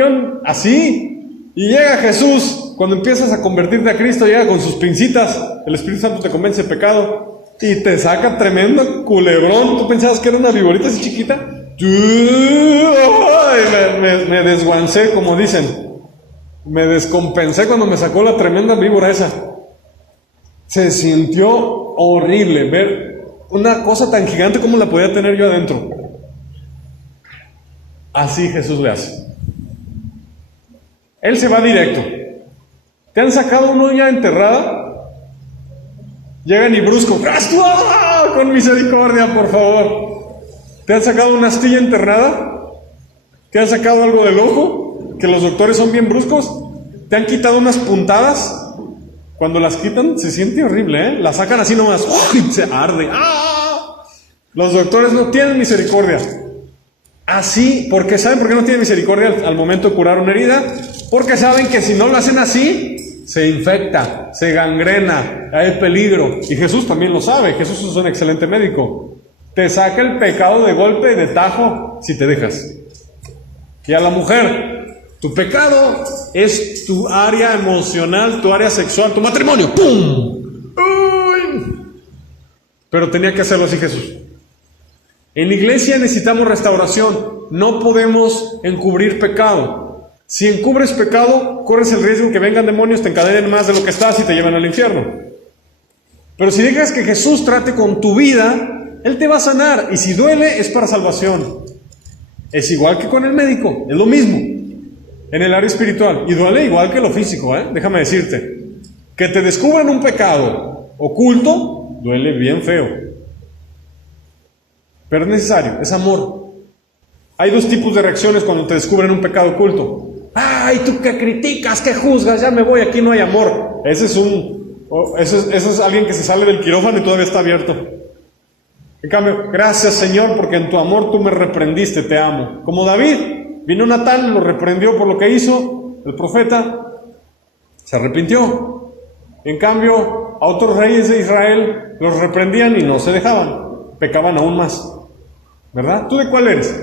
así. Y llega Jesús. Cuando empiezas a convertirte a Cristo, llega con sus pincitas. El Espíritu Santo te convence de pecado y te saca tremendo culebrón. ¿Tú pensabas que era una viborita así chiquita? Me desguancé, como dicen. Me descompensé cuando me sacó la tremenda víbora esa. Se sintió horrible ver una cosa tan gigante como la podía tener yo adentro. Así Jesús le hace. Él se va directo. ¿Te han sacado una uña enterrada? Llegan y brusco. Con misericordia, por favor. ¿Te han sacado una astilla enterrada? ¿Te han sacado algo del ojo? Que los doctores son bien bruscos. ¿Te han quitado unas puntadas? Cuando las quitan se siente horrible, Las sacan así nomás. ¡Uy! Se arde. Los doctores no tienen misericordia. así, porque ¿saben por qué no tiene misericordia al momento de curar una herida? Porque saben que si no lo hacen así, se infecta, se gangrena, hay peligro. Y Jesús también lo sabe, Jesús es un excelente médico. Te saca el pecado de golpe, de tajo, si te dejas. Y a la mujer, tu pecado es tu área emocional, tu área sexual, tu matrimonio. ¡Pum! ¡Uy! Pero tenía que hacerlo así Jesús. En la iglesia necesitamos restauración. No podemos encubrir pecado. Si encubres pecado, corres el riesgo que vengan demonios, te encadenen más de lo que estás y te llevan al infierno. Pero si dejas que Jesús trate con tu vida, Él te va a sanar. Y si duele, es para salvación. Es igual que con el médico, es lo mismo en el área espiritual. Y duele igual que lo físico, déjame decirte. Que te descubran un pecado oculto, duele bien feo. Pero es necesario, es amor. Hay dos tipos de reacciones cuando te descubren un pecado oculto. ¡Ay, tú que criticas, que juzgas! Ya me voy, aquí no hay amor. Ese es alguien que se sale del quirófano y todavía está abierto. En cambio, gracias Señor, porque en tu amor tú me reprendiste, te amo. Como David, vino Natán, lo reprendió por lo que hizo, el profeta se arrepintió. En cambio, a otros reyes de Israel los reprendían y no se dejaban, pecaban aún más. ¿Verdad? ¿Tú de cuál eres?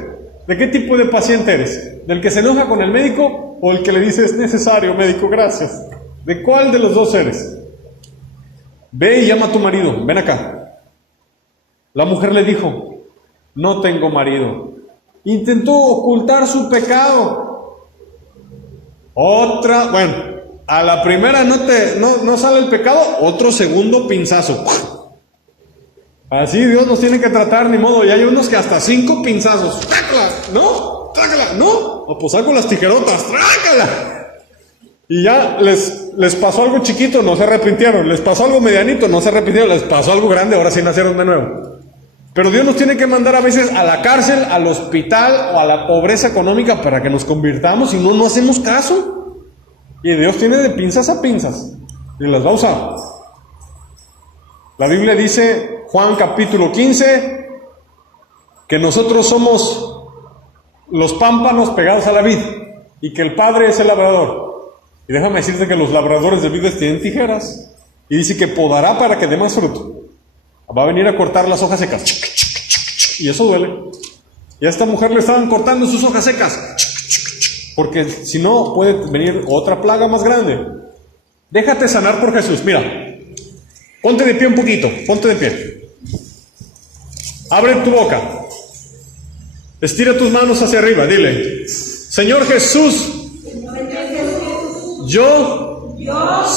¿De qué tipo de paciente eres? ¿Del que se enoja con el médico o el que le dice es necesario, médico, gracias? ¿De cuál de los dos eres? Ve y llama a tu marido, ven acá. La mujer le dijo, no tengo marido. Intentó ocultar su pecado. A la primera no sale el pecado, otro segundo pinzazo. Así Dios nos tiene que tratar, ni modo. Y hay unos que hasta 5 pinzazos. ¡Trácala! ¿No? ¡Trácala! ¿No? O pues con las tijerotas. ¡Trácala! Y ya les pasó algo chiquito, no se arrepintieron. Les pasó algo medianito, no se arrepintieron. Les pasó algo grande, ahora sí nacieron de nuevo. Pero Dios nos tiene que mandar a veces a la cárcel, al hospital o a la pobreza económica para que nos convirtamos, y no hacemos caso. Y Dios tiene de pinzas a pinzas y las va a usar. La Biblia dice, Juan capítulo 15, que nosotros somos los pámpanos pegados a la vid y que el Padre es el labrador. Y déjame decirte que los labradores de vides tienen tijeras, y dice que podará para que dé más fruto. Va a venir a cortar las hojas secas. Y eso duele. Y a esta mujer le estaban cortando sus hojas secas. Porque si no, puede venir otra plaga más grande. Déjate sanar por Jesús. Mira, ponte de pie un poquito. Ponte de pie. Abre tu boca. Estira tus manos hacia arriba. Dile, Señor Jesús, yo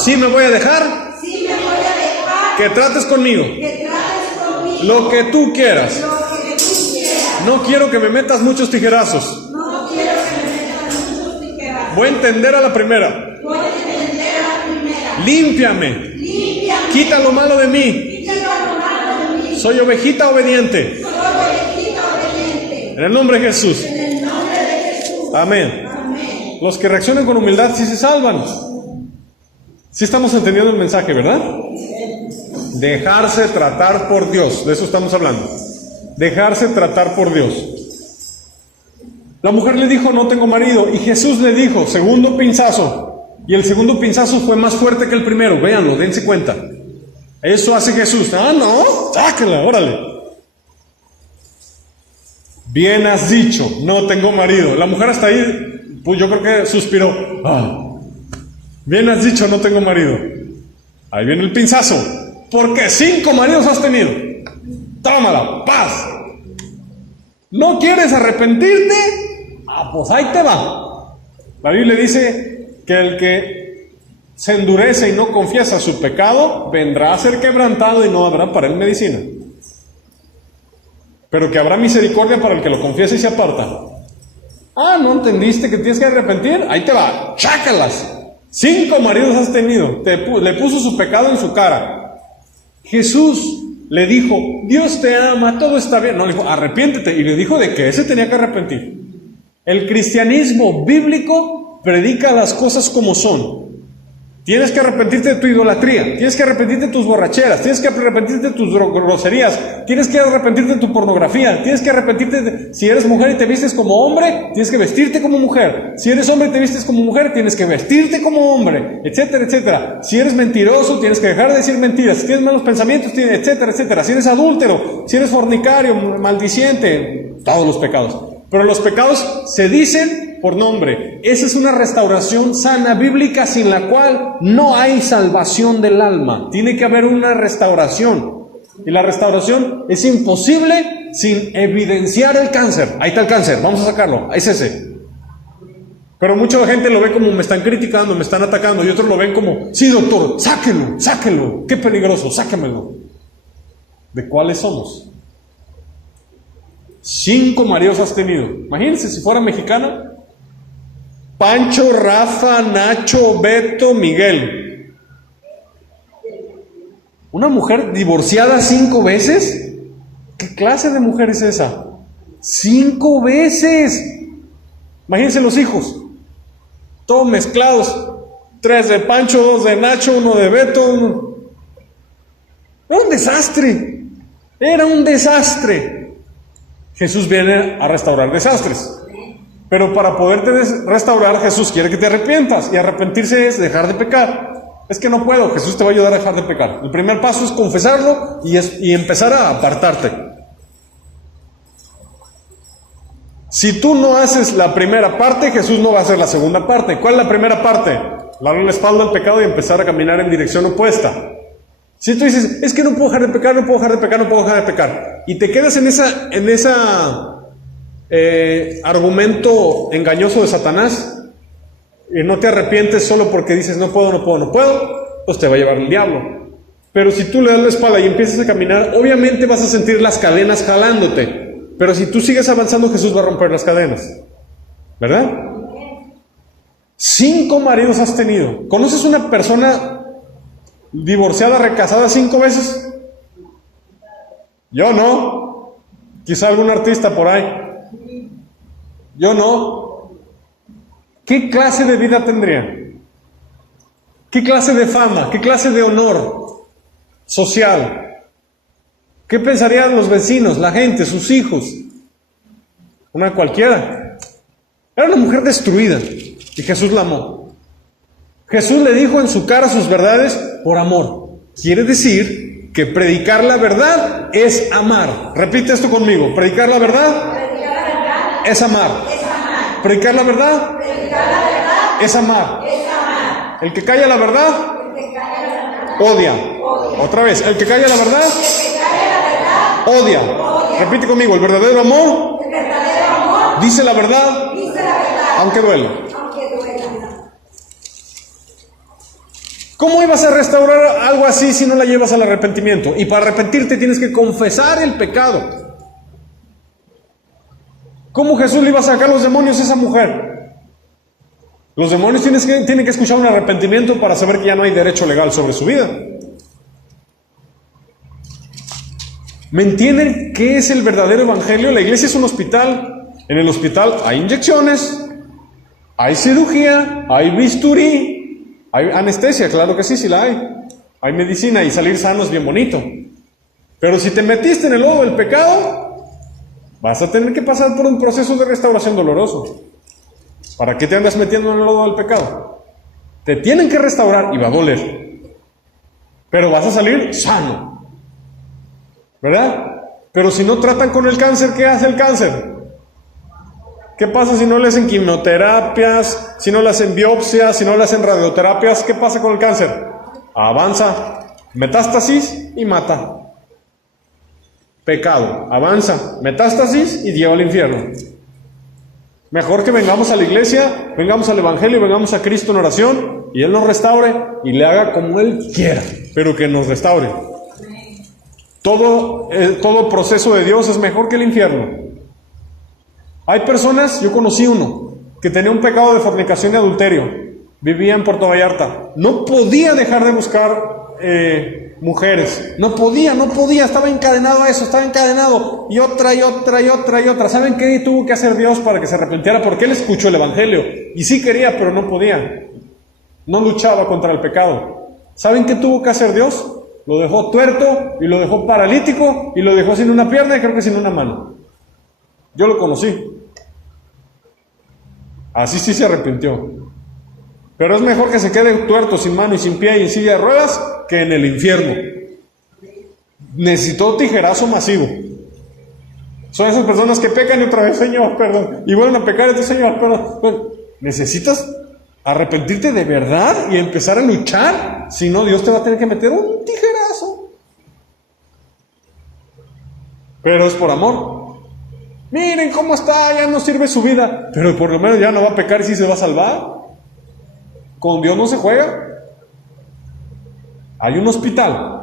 sí me voy a dejar que trates conmigo lo que tú quieras. No quiero que me metas muchos tijerazos. Voy a entender a la primera. Límpiame. Quita lo malo de mí. Soy ovejita obediente. En el nombre de Jesús. Amén. Los que reaccionan con humildad sí se salvan. Sí estamos entendiendo el mensaje, ¿verdad? Dejarse tratar por Dios, de eso estamos hablando. Dejarse tratar por Dios. La mujer le dijo, no tengo marido, y Jesús le dijo, segundo pinzazo, y el segundo pinzazo fue más fuerte que el primero. Véanlo, dense cuenta. Eso hace Jesús. No, sáquela, órale. Bien has dicho, no tengo marido. La mujer hasta ahí, pues yo creo que suspiró. Bien has dicho, no tengo marido. Ahí viene el pinzazo. Porque 5 maridos has tenido. Tómala, paz. ¿No quieres arrepentirte? Pues ahí te va. La Biblia dice que el que se endurece y no confiesa su pecado, vendrá a ser quebrantado y no habrá para él medicina. Pero que habrá misericordia para el que lo confiesa y se aparta. ¿No entendiste que tienes que arrepentir? Ahí te va, chácalas. 5 maridos has tenido. Le puso su pecado en su cara. Jesús le dijo, Dios te ama, todo está bien. No, le dijo, arrepiéntete. Y le dijo de que ese tenía que arrepentir. El cristianismo bíblico predica las cosas como son. Tienes que arrepentirte de tu idolatría, tienes que arrepentirte de tus borracheras, tienes que arrepentirte de tus groserías, tienes que arrepentirte de tu pornografía, tienes que arrepentirte de... Si eres mujer y te vistes como hombre, tienes que vestirte como mujer. Si eres hombre y te vistes como mujer, tienes que vestirte como hombre, etcétera, etcétera. Si eres mentiroso, tienes que dejar de decir mentiras. Si tienes malos pensamientos, etcétera, etcétera. Si eres adúltero, si eres fornicario, maldiciente, todos los pecados. Pero los pecados se dicen por nombre. Esa es una restauración sana bíblica sin la cual no hay salvación del alma. Tiene que haber una restauración. Y la restauración es imposible sin evidenciar el cáncer. Ahí está el cáncer, vamos a sacarlo, es ese. Pero mucha gente lo ve como me están criticando, me están atacando, y otros lo ven como, sí doctor, sáquenlo, sáquenlo, qué peligroso, sáquenmelo. ¿De cuáles somos? 5 maridos has tenido. Imagínense si fuera mexicana. Pancho, Rafa, Nacho, Beto, Miguel. ¿Una mujer divorciada 5 veces? ¿Qué clase de mujer es esa? 5 veces. Imagínense los hijos. Todos mezclados. 3 de Pancho, 2 de Nacho, 1 de Beto. Era un desastre. Era un desastre. Jesús viene a restaurar desastres. Pero para poderte restaurar, Jesús quiere que te arrepientas. Y arrepentirse es dejar de pecar. Es que no puedo, Jesús te va a ayudar a dejar de pecar. El primer paso es confesarlo y empezar a apartarte. Si tú no haces la primera parte, Jesús no va a hacer la segunda parte. ¿Cuál es la primera parte? Darle la espalda al pecado y empezar a caminar en dirección opuesta. Si tú dices, es que no puedo dejar de pecar, no puedo dejar de pecar, no puedo dejar de pecar, y te quedas en esa argumento engañoso de Satanás, y no te arrepientes solo porque dices, no puedo, no puedo, no puedo, pues te va a llevar el diablo. Pero si tú le das la espalda y empiezas a caminar, obviamente vas a sentir las cadenas jalándote, pero si tú sigues avanzando, Jesús va a romper las cadenas, ¿verdad? 5 maridos has tenido. ¿Conoces una persona divorciada, recasada 5 veces? Yo no. Quizá algún artista por ahí. Yo no. ¿Qué clase de vida tendría? ¿Qué clase de fama? ¿Qué clase de honor social? ¿Qué pensarían los vecinos, la gente, sus hijos? Una cualquiera. Era una mujer destruida y Jesús la amó. Jesús le dijo en su cara sus verdades por amor. Quiere decir que predicar la verdad es amar. Repite esto conmigo. Predicar la verdad es amar. Predicar la verdad es amar. El que calla la verdad odia. Otra vez. El que calla la verdad odia. Repite conmigo. El verdadero amor dice la verdad aunque duela. ¿Cómo ibas a restaurar algo así si no la llevas al arrepentimiento? Y para arrepentirte tienes que confesar el pecado. ¿Cómo Jesús le iba a sacar los demonios a esa mujer? Los demonios tienen que escuchar un arrepentimiento para saber que ya no hay derecho legal sobre su vida. ¿Me entienden qué es el verdadero evangelio? La iglesia es un hospital. En el hospital hay inyecciones, hay cirugía, hay bisturí, hay anestesia, claro que sí, sí la hay. Hay medicina y salir sano es bien bonito. Pero si te metiste en el lodo del pecado, vas a tener que pasar por un proceso de restauración doloroso. ¿Para qué te andas metiendo en el lodo del pecado? Te tienen que restaurar y va a doler. Pero vas a salir sano. ¿Verdad? Pero si no tratan con el cáncer, ¿qué hace el cáncer? ¿Qué pasa si no le hacen quimioterapias, si no le hacen biopsias, si no le hacen radioterapias? ¿Qué pasa con el cáncer? Avanza, metástasis y mata. Pecado, avanza, metástasis y lleva al infierno. Mejor que vengamos a la iglesia, vengamos al evangelio, vengamos a Cristo en oración y Él nos restaure y le haga como Él quiera, pero que nos restaure. Todo proceso de Dios es mejor que el infierno. Hay personas, yo conocí uno, que tenía un pecado de fornicación y adulterio, vivía en Puerto Vallarta, no podía dejar de buscar mujeres, no podía, estaba encadenado a eso, estaba encadenado, y otra. ¿Saben qué tuvo que hacer Dios para que se arrepintiera? Porque Él escuchó el evangelio, y sí quería, pero no podía. no luchaba contra el pecado. ¿Saben qué tuvo que hacer Dios? Lo dejó tuerto y lo dejó paralítico y lo dejó sin una pierna y creo que sin una mano. Yo lo conocí. Así sí se arrepintió. Pero es mejor que se quede tuerto, sin mano y sin pie y en silla de ruedas que en el infierno. Necesitó tijerazo masivo. Son esas personas que pecan y otra vez, Señor, perdón, y vuelven a pecar y entonces, Señor, perdón. Necesitas arrepentirte de verdad y empezar a luchar, si no Dios te va a tener que meter un tijerazo. Pero es por amor. Miren cómo está, ya no sirve su vida, pero por lo menos ya no va a pecar y sí se va a salvar. Con Dios no se juega. Hay un hospital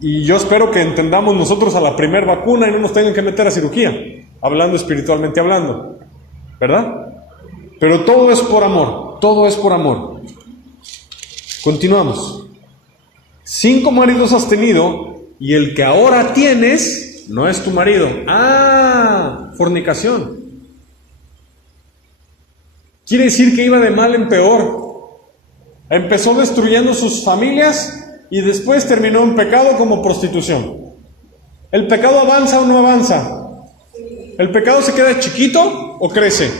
y yo espero que entendamos nosotros a la primer vacuna y no nos tengan que meter a cirugía, hablando espiritualmente hablando, ¿verdad? Pero todo es por amor, todo es por amor. Continuamos. 5 maridos has tenido y el que ahora tienes no es tu marido. Fornicación. Quiere decir que iba de mal en peor. Empezó destruyendo sus familias y después terminó en pecado como prostitución. ¿El pecado avanza o no avanza? ¿El pecado se queda chiquito o crece?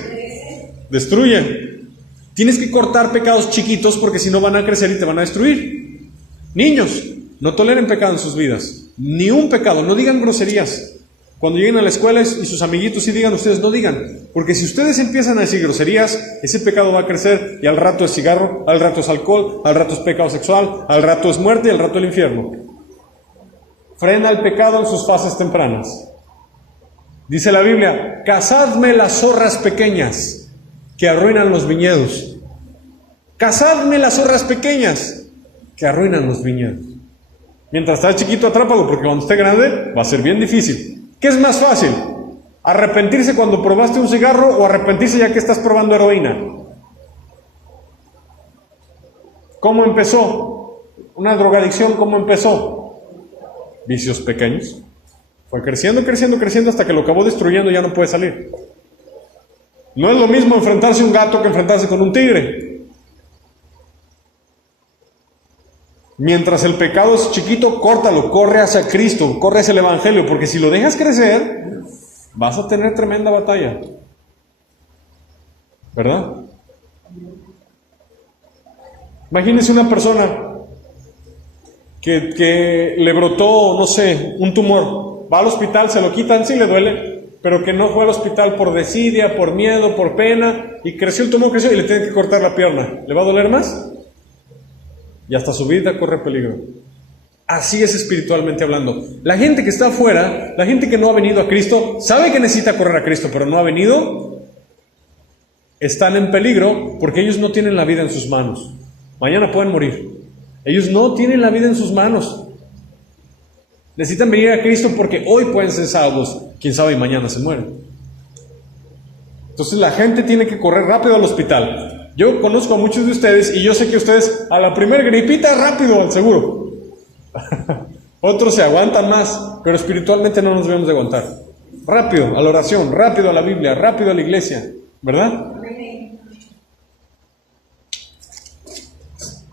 Destruye. Tienes que cortar pecados chiquitos porque si no van a crecer y te van a destruir. Niños, no toleren pecado en sus vidas. Ni un pecado, no digan groserías. Cuando lleguen a la escuela y sus amiguitos sí digan, ustedes no digan. Porque si ustedes empiezan a decir groserías, ese pecado va a crecer y al rato es cigarro, al rato es alcohol, al rato es pecado sexual, al rato es muerte y al rato el infierno. Frena el pecado en sus fases tempranas. Dice la Biblia, cazadme las zorras pequeñas que arruinan los viñedos. Cazadme las zorras pequeñas que arruinan los viñedos. Mientras está chiquito, atrápalo, porque cuando esté grande va a ser bien difícil. ¿Qué es más fácil? ¿Arrepentirse cuando probaste un cigarro o arrepentirse ya que estás probando heroína? ¿Cómo empezó? Una drogadicción, ¿cómo empezó? Vicios pequeños. Fue creciendo, creciendo, creciendo hasta que lo acabó destruyendo y ya no puede salir. No es lo mismo enfrentarse a un gato que enfrentarse con un tigre. Mientras el pecado es chiquito, córtalo, corre hacia Cristo, corre hacia el Evangelio, porque si lo dejas crecer, vas a tener tremenda batalla. ¿Verdad? Imagínense una persona que le brotó, no sé, un tumor. Va al hospital, se lo quitan, sí le duele, pero que no fue al hospital por desidia, por miedo, por pena, y creció el tumor, creció y le tienen que cortar la pierna. ¿Le va a doler más? Y hasta su vida corre peligro. Así es espiritualmente hablando. La gente que está afuera, la gente que no ha venido a Cristo, sabe que necesita correr a Cristo, pero no ha venido, están en peligro porque ellos no tienen la vida en sus manos. Mañana pueden morir. Ellos no tienen la vida en sus manos. Necesitan venir a Cristo porque hoy pueden ser salvos. Quién sabe, y mañana se mueren. Entonces la gente tiene que correr rápido al hospital. Yo conozco a muchos de ustedes y yo sé que ustedes a la primer gripita rápido al seguro. Otros se aguantan más, pero espiritualmente no nos debemos de aguantar. Rápido a la oración, rápido a la Biblia, rápido a la iglesia, ¿verdad?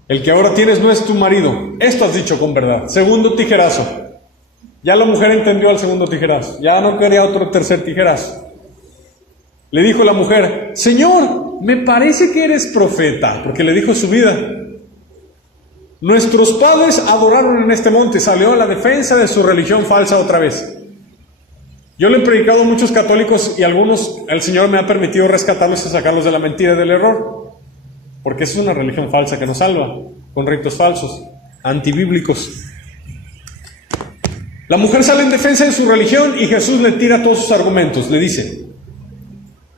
El que ahora tienes no es tu marido. Esto has dicho con verdad. Segundo tijerazo. Ya la mujer entendió al segundo tijerazo. Ya no quería otro tercer tijerazo. Le dijo la mujer, Señor, me parece que eres profeta, porque le dijo su vida. Nuestros padres adoraron en este monte. Salió a la defensa de su religión falsa otra vez. Yo le he predicado a muchos católicos y algunos el Señor me ha permitido rescatarlos y sacarlos de la mentira y del error, porque es una religión falsa que nos salva, con ritos falsos, antibíblicos. La mujer sale en defensa de su religión y Jesús le tira todos sus argumentos. Le dice,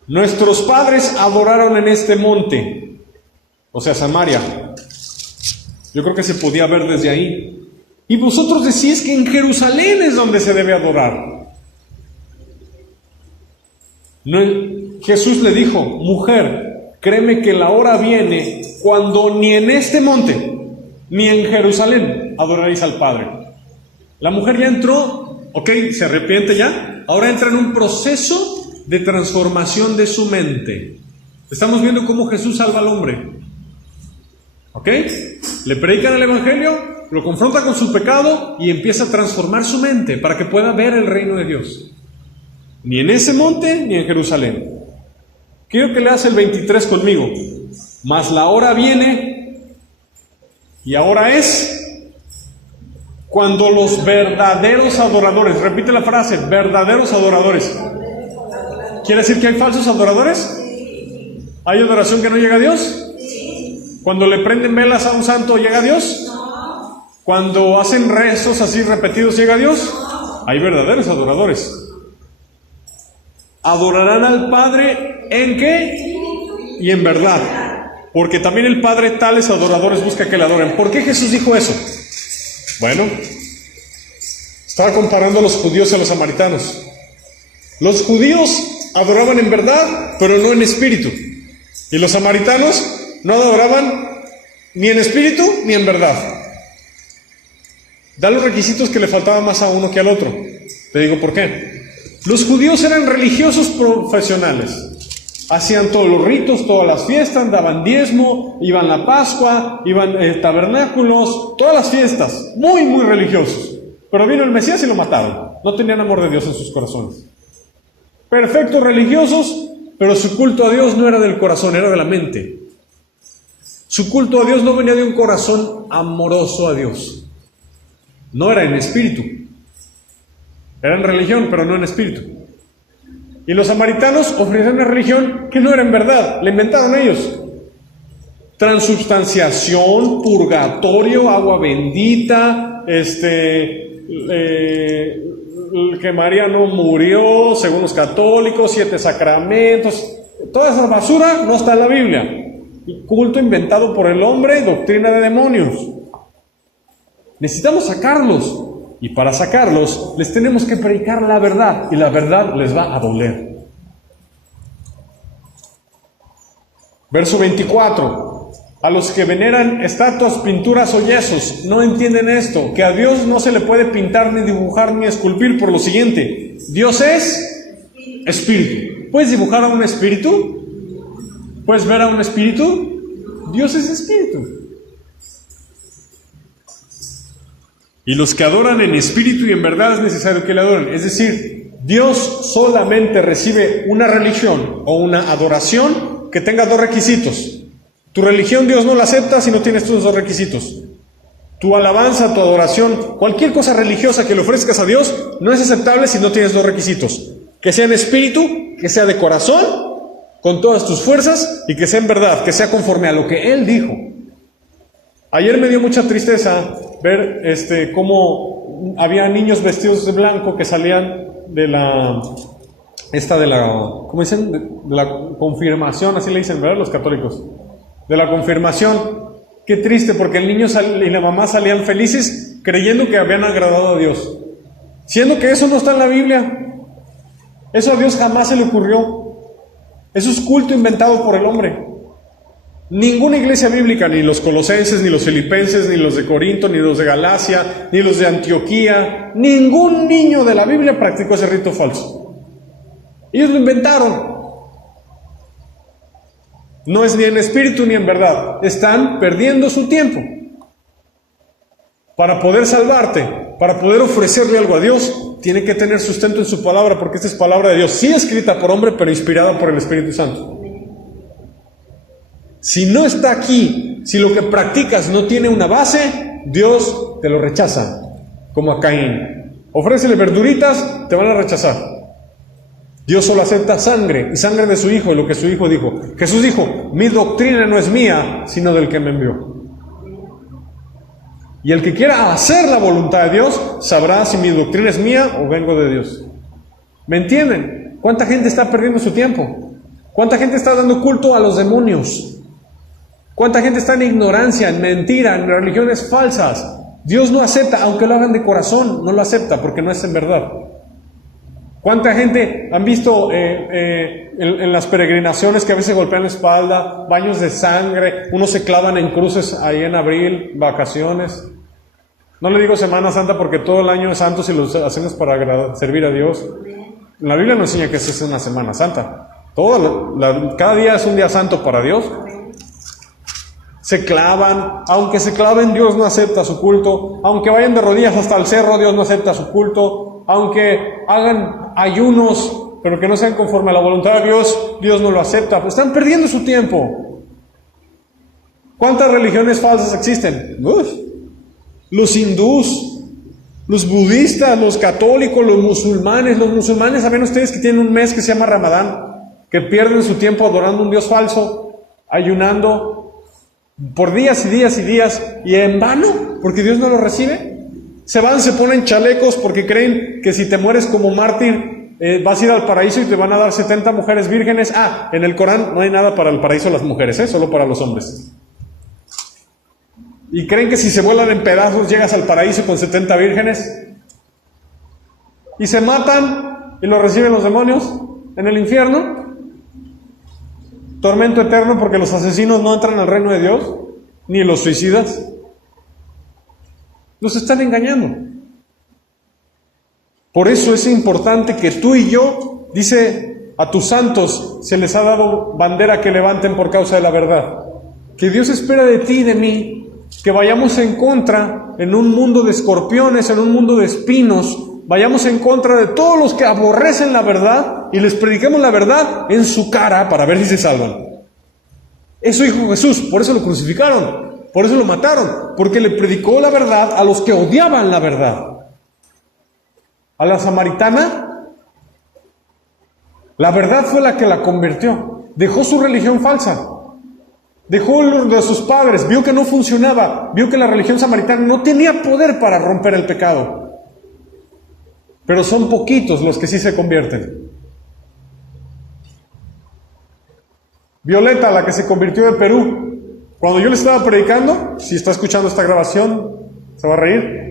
nuestros padres adoraron en este monte, o sea, Samaria. Yo creo que se podía ver desde ahí. Y vosotros decís que en Jerusalén es donde se debe adorar. No, Jesús le dijo, mujer, créeme que la hora viene cuando ni en este monte, ni en Jerusalén adoraréis al Padre. La mujer ya entró, ok, se arrepiente ya, ahora entra en un proceso de transformación de su mente. Estamos viendo cómo Jesús salva al hombre. ¿Ok? Le predican el Evangelio, lo confronta con su pecado y empieza a transformar su mente para que pueda ver el reino de Dios. Ni en ese monte ni en Jerusalén. Quiero que leas el 23 conmigo. Mas la hora viene, y ahora es, cuando los verdaderos adoradores, repite la frase, verdaderos adoradores. ¿Quiere decir que hay falsos adoradores? ¿Hay adoración que no llega a Dios? Cuando le prenden velas a un santo, ¿llega a Dios? Cuando hacen rezos así repetidos, ¿llega a Dios? Hay verdaderos adoradores. Adorarán al Padre ¿en qué? Y en verdad. Porque también el Padre tales adoradores busca que le adoren. ¿Por qué Jesús dijo eso? Bueno, estaba comparando a los judíos y a los samaritanos. Los judíos adoraban en verdad, pero no en espíritu. Y los samaritanos no adoraban ni en espíritu ni en verdad. Da los requisitos que le faltaban más a uno que al otro. Te digo por qué. Los judíos eran religiosos profesionales. Hacían todos los ritos, todas las fiestas, daban diezmo, iban a la Pascua, iban tabernáculos, todas las fiestas, muy, muy religiosos. Pero vino el Mesías y lo mataron. No tenían amor de Dios en sus corazones. Perfectos religiosos, pero su culto a Dios no era del corazón, era de la mente. Su culto a Dios no venía de un corazón amoroso a Dios. No era en espíritu. Era en religión, pero no en espíritu. Y los samaritanos ofrecían una religión que no era en verdad, la inventaron ellos. Transubstanciación, purgatorio, agua bendita, que María no murió, según los católicos, 7 sacramentos. Toda esa basura no está en la Biblia. Culto inventado por el hombre, doctrina de demonios. Necesitamos sacarlos. Y para sacarlos, les tenemos que predicar la verdad. Y la verdad les va a doler. Verso 24. A los que veneran estatuas, pinturas o yesos, no entienden esto, que a Dios no se le puede pintar, ni dibujar, ni esculpir por lo siguiente. Dios es espíritu. ¿Puedes dibujar a un espíritu? ¿Puedes ver a un espíritu? Dios es espíritu. Y los que adoran en espíritu y en verdad es necesario que le adoren. Es decir, Dios solamente recibe una religión o una adoración que tenga 2 requisitos. Tu religión Dios no la acepta si no tienes estos 2 requisitos. Tu alabanza, tu adoración, cualquier cosa religiosa que le ofrezcas a Dios no es aceptable si no tienes 2 requisitos. Que sea en espíritu, que sea de corazón, con todas tus fuerzas, y que sea en verdad, que sea conforme a lo que Él dijo. Ayer me dio mucha tristeza ver cómo había niños vestidos de blanco que salían de la ¿cómo dicen? De la confirmación, así le dicen, ¿verdad? Los católicos. De la confirmación. Qué triste, porque el niño y la mamá salían felices creyendo que habían agradado a Dios. Siendo que eso no está en la Biblia. Eso a Dios jamás se le ocurrió. Eso es culto inventado por el hombre. Ninguna iglesia bíblica, ni los colosenses, ni los filipenses, ni los de Corinto, ni los de Galacia, ni los de Antioquía, ningún niño de la Biblia practicó ese rito falso. Ellos lo inventaron. No es ni en espíritu ni en verdad. Están perdiendo su tiempo. Para poder salvarte, para poder ofrecerle algo a Dios, tiene que tener sustento en su palabra, porque esta es palabra de Dios, sí escrita por hombre, pero inspirada por el Espíritu Santo. Si no está aquí, si lo que practicas no tiene una base, Dios te lo rechaza, como a Caín. Ofrécele verduritas, te van a rechazar. Dios solo acepta sangre, y sangre de su Hijo, y lo que su Hijo dijo. Jesús dijo, mi doctrina no es mía, sino del que me envió. Y el que quiera hacer la voluntad de Dios, sabrá si mi doctrina es mía o vengo de Dios. ¿Me entienden? ¿Cuánta gente está perdiendo su tiempo? ¿Cuánta gente está dando culto a los demonios? ¿Cuánta gente está en ignorancia, en mentira, en religiones falsas? Dios no acepta, aunque lo hagan de corazón, no lo acepta porque no es en verdad. ¿Cuánta gente han visto en las peregrinaciones que a veces golpean la espalda, baños de sangre, unos se clavan en cruces ahí en abril, vacaciones? No le digo Semana Santa porque todo el año es santo si lo hacemos para servir a Dios. La Biblia nos enseña que esa es una Semana Santa. Cada día es un día santo para Dios. se clavan, aunque se claven, Dios no acepta su culto, aunque vayan de rodillas hasta el cerro, Dios no acepta su culto, aunque hagan ayunos, pero que no sean conforme a la voluntad de Dios, Dios no lo acepta. Pues están perdiendo su tiempo. ¿Cuántas religiones falsas existen? Los hindús, los budistas, los católicos, los musulmanes. Los musulmanes, ¿saben ustedes que tienen un mes que se llama Ramadán? Que pierden su tiempo adorando a un Dios falso, ayunando por días y días y días, y en vano, porque Dios no lo recibe. Se van, se ponen chalecos porque creen que si te mueres como mártir, vas a ir al paraíso y te van a dar 70 mujeres vírgenes. En el Corán no hay nada para el paraíso de las mujeres, solo para los hombres. Y creen que si se vuelan en pedazos llegas al paraíso con 70 vírgenes. Y se matan y lo reciben los demonios en el infierno. Tormento eterno porque los asesinos no entran al reino de Dios, ni los suicidas. Nos están engañando. Por eso es importante que tú y yo, dice, a tus santos se les ha dado bandera que levanten por causa de la verdad. Que Dios espera de ti y de mí que vayamos en contra, en un mundo de escorpiones, en un mundo de espinos, vayamos en contra de todos los que aborrecen la verdad y les prediquemos la verdad en su cara para ver si se salvan. Eso dijo Jesús, por eso lo crucificaron, por eso lo mataron, porque le predicó la verdad a los que odiaban la verdad. A la samaritana, la verdad fue la que la convirtió. Dejó su religión falsa, dejó lo de sus padres, vio que no funcionaba, vio que la religión samaritana no tenía poder para romper el pecado. Pero son poquitos los que sí se convierten. Violeta, la que se convirtió de Perú, cuando yo le estaba predicando, si está escuchando esta grabación, se va a reír.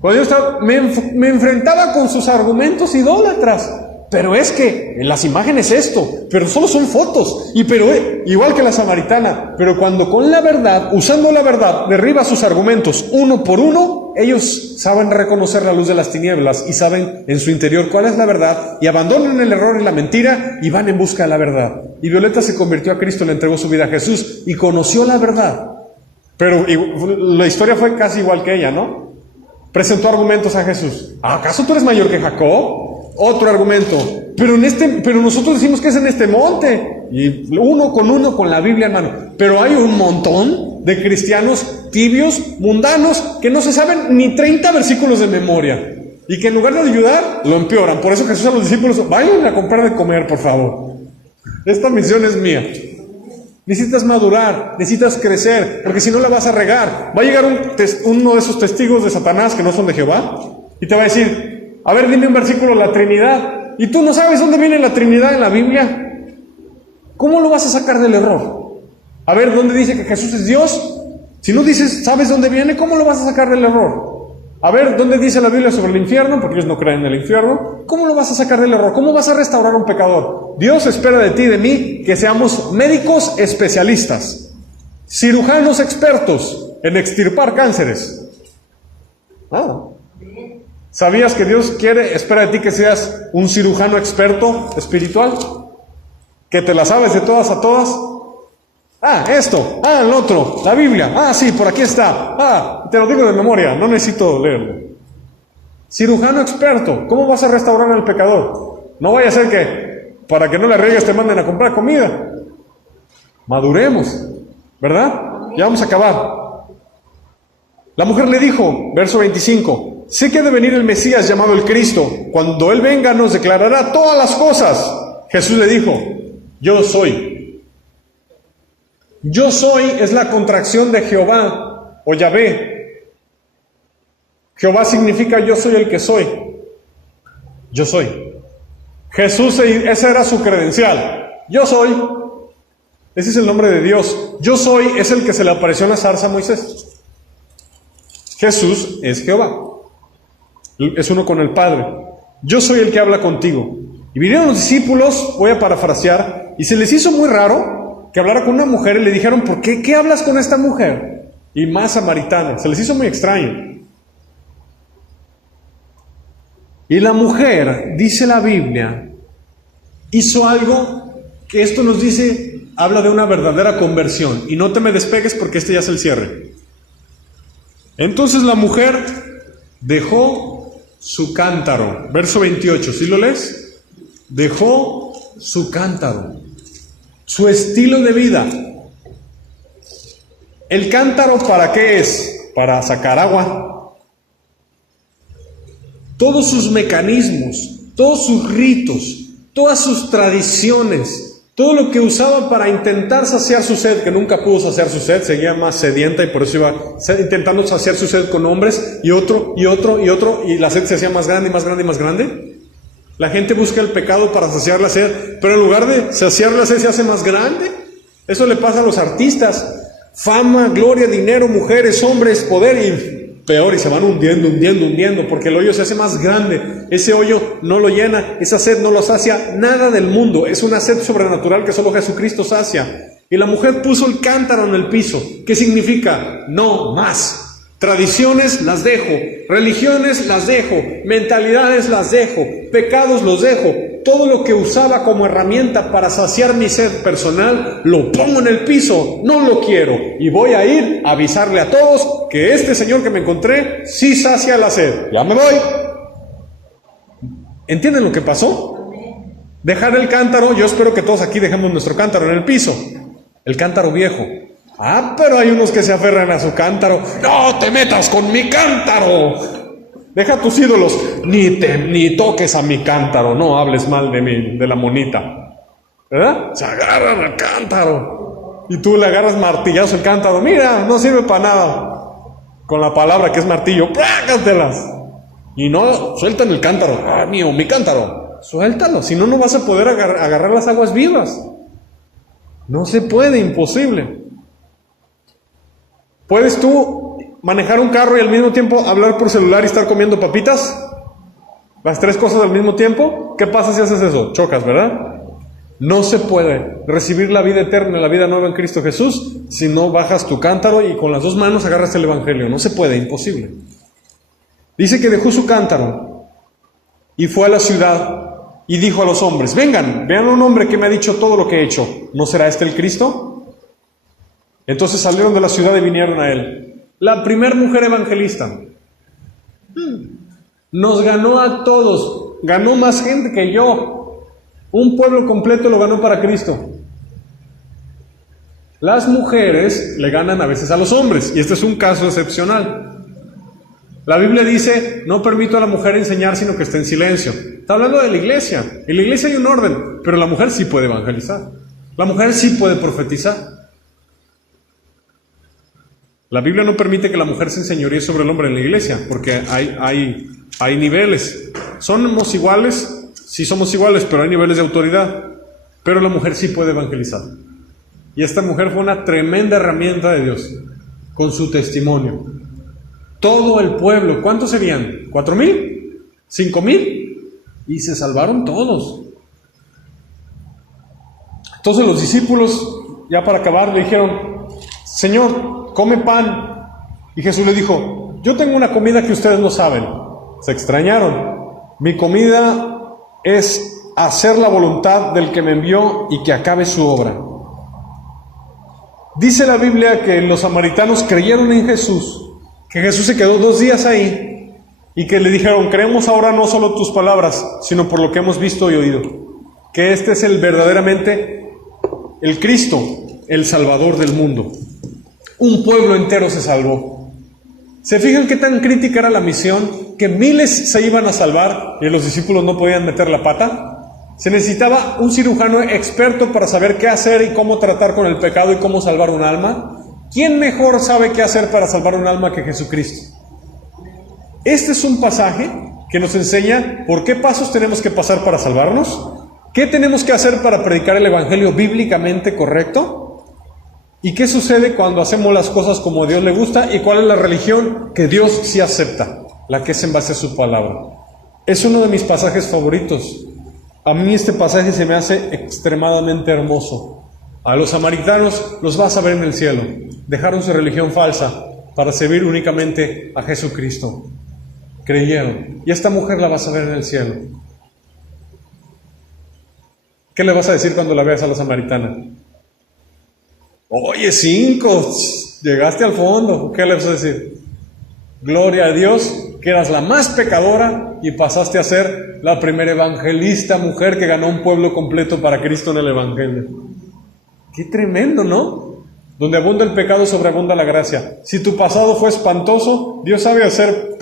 Cuando yo me enfrentaba con sus argumentos idólatras. Pero es que en las imágenes esto, pero solo son fotos, igual que la samaritana, pero cuando con la verdad, usando la verdad, derriba sus argumentos uno por uno, ellos saben reconocer la luz de las tinieblas y saben en su interior cuál es la verdad y abandonan el error y la mentira y van en busca de la verdad. Y Violeta se convirtió a Cristo, le entregó su vida a Jesús y conoció la verdad. Pero la historia fue casi igual que ella, ¿no? Presentó argumentos a Jesús. ¿Acaso tú eres mayor que Jacob? Otro argumento, pero nosotros decimos que es en este monte, y uno con la Biblia en mano, pero hay un montón de cristianos tibios, mundanos, que no se saben ni 30 versículos de memoria, y que en lugar de ayudar, lo empeoran. Por eso Jesús a los discípulos, vayan a comprar de comer, por favor, esta misión es mía. Necesitas madurar, necesitas crecer, porque si no la vas a regar. Va a llegar uno de esos testigos de Satanás que no son de Jehová, y te va a decir, a ver, dime un versículo de la Trinidad. ¿Y tú no sabes dónde viene la Trinidad en la Biblia? ¿Cómo lo vas a sacar del error? A ver, ¿dónde dice que Jesús es Dios? Si no dices, ¿sabes dónde viene? ¿Cómo lo vas a sacar del error? A ver, ¿dónde dice la Biblia sobre el infierno? Porque ellos no creen en el infierno. ¿Cómo lo vas a sacar del error? ¿Cómo vas a restaurar a un pecador? Dios espera de ti y de mí que seamos médicos especialistas, cirujanos expertos en extirpar cánceres. ¿Sabías que Dios espera de ti que seas un cirujano experto espiritual? ¿Que te la sabes de todas a todas? Esto, el otro, la Biblia, sí, por aquí está, te lo digo de memoria, no necesito leerlo. Cirujano experto, ¿cómo vas a restaurar al pecador? No vaya a ser que, para que no le riegues, te manden a comprar comida. Maduremos, ¿verdad? Ya vamos a acabar. La mujer le dijo, verso 25, sé que ha de venir el Mesías llamado el Cristo. Cuando Él venga nos declarará todas las cosas. Jesús le dijo, yo soy. Yo soy es la contracción de Jehová o Yahvé. Jehová significa yo soy el que soy. Yo soy. Jesús, esa era su credencial. Yo soy. Ese es el nombre de Dios. Yo soy es el que se le apareció en la zarza a Moisés. Jesús es Jehová. Es uno con el Padre. Yo soy el que habla contigo. Y vinieron los discípulos, voy a parafrasear, y se les hizo muy raro que hablara con una mujer y le dijeron, ¿por qué? ¿Qué hablas con esta mujer? Y más samaritana. Se les hizo muy extraño. Y la mujer, dice la Biblia, hizo algo que esto nos dice habla de una verdadera conversión. Y no te me despegues porque este ya es el cierre. Entonces la mujer dejó su cántaro. Verso 28, ¿sí lo lees? Dejó su cántaro, su estilo de vida. ¿El cántaro para qué es? Para sacar agua. Todos sus mecanismos, todos sus ritos, todas sus tradiciones, todo lo que usaba para intentar saciar su sed, que nunca pudo saciar su sed, seguía más sedienta y por eso iba intentando saciar su sed con hombres y otro, y la sed se hacía más grande y más grande y más grande. La gente busca el pecado para saciar la sed, pero en lugar de saciar la sed se hace más grande. Eso le pasa a los artistas. Fama, gloria, dinero, mujeres, hombres, poder y peor, y se van hundiendo, porque el hoyo se hace más grande. Ese hoyo no lo llena, esa sed no lo sacia nada del mundo. Es una sed sobrenatural que solo Jesucristo sacia. Y la mujer puso el cántaro en el piso. ¿Qué significa? No más. Tradiciones las dejo, religiones las dejo, mentalidades las dejo, pecados los dejo. Todo lo que usaba como herramienta para saciar mi sed personal, lo pongo en el piso, no lo quiero. Y voy a ir a avisarle a todos que este Señor que me encontré sí sacia la sed. Ya me voy. ¿Entienden lo que pasó? Dejar el cántaro, yo espero que todos aquí dejemos nuestro cántaro en el piso. El cántaro viejo. Ah, pero hay unos que se aferran a su cántaro. ¡No te metas con mi cántaro! Deja tus ídolos. Ni toques a mi cántaro. No hables mal de mí, de la monita. ¿Verdad? Se agarran al cántaro. Y tú le agarras martillazo al cántaro. Mira, no sirve para nada. Con la palabra que es martillo, ¡plácatelas! Y no, sueltan el cántaro. ¡Ah, mío, mi cántaro! Suéltalo, si no, no vas a poder agarrar las aguas vivas. No se puede, imposible. ¿Puedes tú manejar un carro y al mismo tiempo hablar por celular y estar comiendo papitas? ¿Las tres cosas al mismo tiempo? ¿Qué pasa si haces eso? Chocas, ¿verdad? No se puede recibir la vida eterna, la vida nueva en Cristo Jesús, si no bajas tu cántaro y con las dos manos agarras el Evangelio. No se puede, imposible. Dice que dejó su cántaro y fue a la ciudad y dijo a los hombres: vengan, vean a un hombre que me ha dicho todo lo que he hecho. ¿No será este el Cristo? Entonces salieron de la ciudad y vinieron a él. La primer mujer evangelista nos ganó a todos, ganó más gente que yo. Un pueblo completo lo ganó para Cristo. Las mujeres le ganan a veces a los hombres, y este es un caso excepcional. La Biblia dice: no permito a la mujer enseñar sino que esté en silencio. Está hablando de la iglesia. En la iglesia hay un orden, pero la mujer sí puede evangelizar. La mujer sí puede profetizar. La Biblia no permite que la mujer se enseñoríe sobre el hombre en la iglesia, porque hay niveles. ¿Somos iguales? Sí somos iguales, pero hay niveles de autoridad. Pero la mujer sí puede evangelizar. Y esta mujer fue una tremenda herramienta de Dios, con su testimonio. Todo el pueblo, ¿cuántos serían? ¿4,000? ¿5,000? Y se salvaron todos. Entonces los discípulos, ya para acabar, le dijeron: Señor, come pan. Y Jesús le dijo: yo tengo una comida que ustedes no saben. Se extrañaron. Mi comida es hacer la voluntad del que me envió y que acabe su obra. Dice la Biblia que los samaritanos creyeron en Jesús, que Jesús se quedó 2 días ahí y que le dijeron: creemos ahora no solo tus palabras, sino por lo que hemos visto y oído, que este es verdaderamente el Cristo, el Salvador del mundo. Un pueblo entero se salvó. ¿Se fijan qué tan crítica era la misión? Que miles se iban a salvar y los discípulos no podían meter la pata. Se necesitaba un cirujano experto para saber qué hacer y cómo tratar con el pecado y cómo salvar un alma. ¿Quién mejor sabe qué hacer para salvar un alma que Jesucristo? Este es un pasaje que nos enseña por qué pasos tenemos que pasar para salvarnos, qué tenemos que hacer para predicar el evangelio bíblicamente correcto, y qué sucede cuando hacemos las cosas como a Dios le gusta, y cuál es la religión que Dios sí acepta, la que es en base a su palabra. Es uno de mis pasajes favoritos. A mí este pasaje se me hace extremadamente hermoso. A los samaritanos los vas a ver en el cielo. Dejaron su religión falsa para servir únicamente a Jesucristo. Creyeron. Y esta mujer la vas a ver en el cielo. ¿Qué le vas a decir cuando la veas a la samaritana? Oye, 5, llegaste al fondo. ¿Qué le vas a decir? Gloria a Dios, que eras la más pecadora y pasaste a ser la primera evangelista mujer que ganó un pueblo completo para Cristo en el Evangelio. Qué tremendo, ¿no? Donde abunda el pecado, sobreabunda la gracia. Si tu pasado fue espantoso, Dios sabe hacer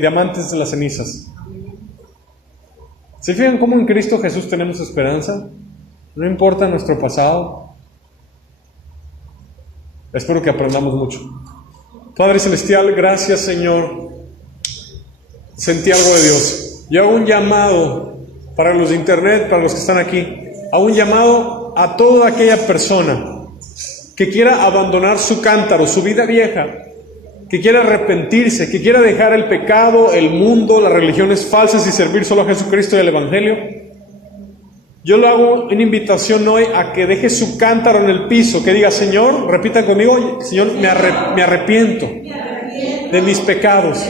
diamantes de las cenizas. ¿Se fijan cómo en Cristo Jesús tenemos esperanza? No importa nuestro pasado. Espero que aprendamos mucho. Padre Celestial, gracias, Señor. Sentí algo de Dios. Y hago un llamado para los de internet, para los que están aquí. Hago un llamado a toda aquella persona que quiera abandonar su cántaro, su vida vieja, que quiera arrepentirse, que quiera dejar el pecado, el mundo, las religiones falsas y servir solo a Jesucristo y al Evangelio. Yo le hago una invitación hoy a que deje su cántaro en el piso, que diga, Señor, repitan conmigo, Señor, me arrepiento de mis pecados,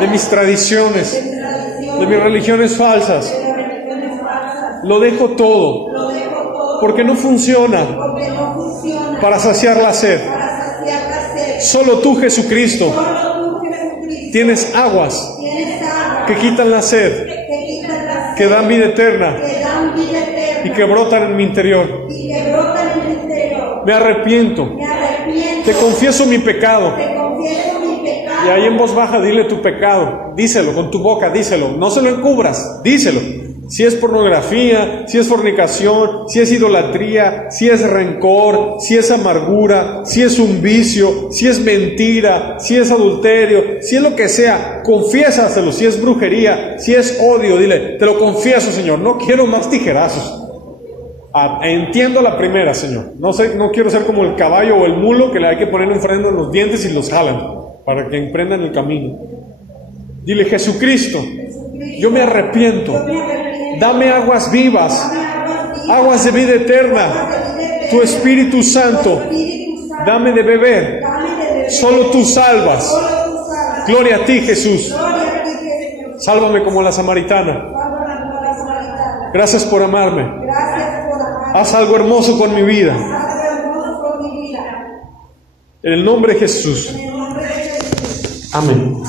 de mis tradiciones, de mis religiones falsas. Lo dejo todo, porque no funciona para saciar la sed. Solo tú, Jesucristo, tienes aguas que quitan la sed, que dan vida eterna y que brotan en mi interior. Me arrepiento. Te confieso mi pecado. Y ahí en voz baja dile tu pecado. Díselo con tu boca, díselo. No se lo encubras, díselo. Si es pornografía, si es fornicación, si es idolatría, si es rencor, si es amargura, si es un vicio, si es mentira, si es adulterio, si es lo que sea, confiésaselo. Si es brujería, si es odio, dile, te lo confieso, Señor, no quiero más tijerazos. Entiendo la primera, Señor. No quiero ser como el caballo o el mulo que le hay que poner un freno en los dientes y los jalan para que emprendan el camino. Dile, Jesucristo, yo me arrepiento. Dame aguas vivas, aguas de vida eterna. Tu Espíritu Santo, dame de beber. Solo tú salvas. Gloria a ti, Jesús. Sálvame como la samaritana. Gracias por amarme. Haz algo hermoso con mi vida. En el nombre de Jesús. Amén.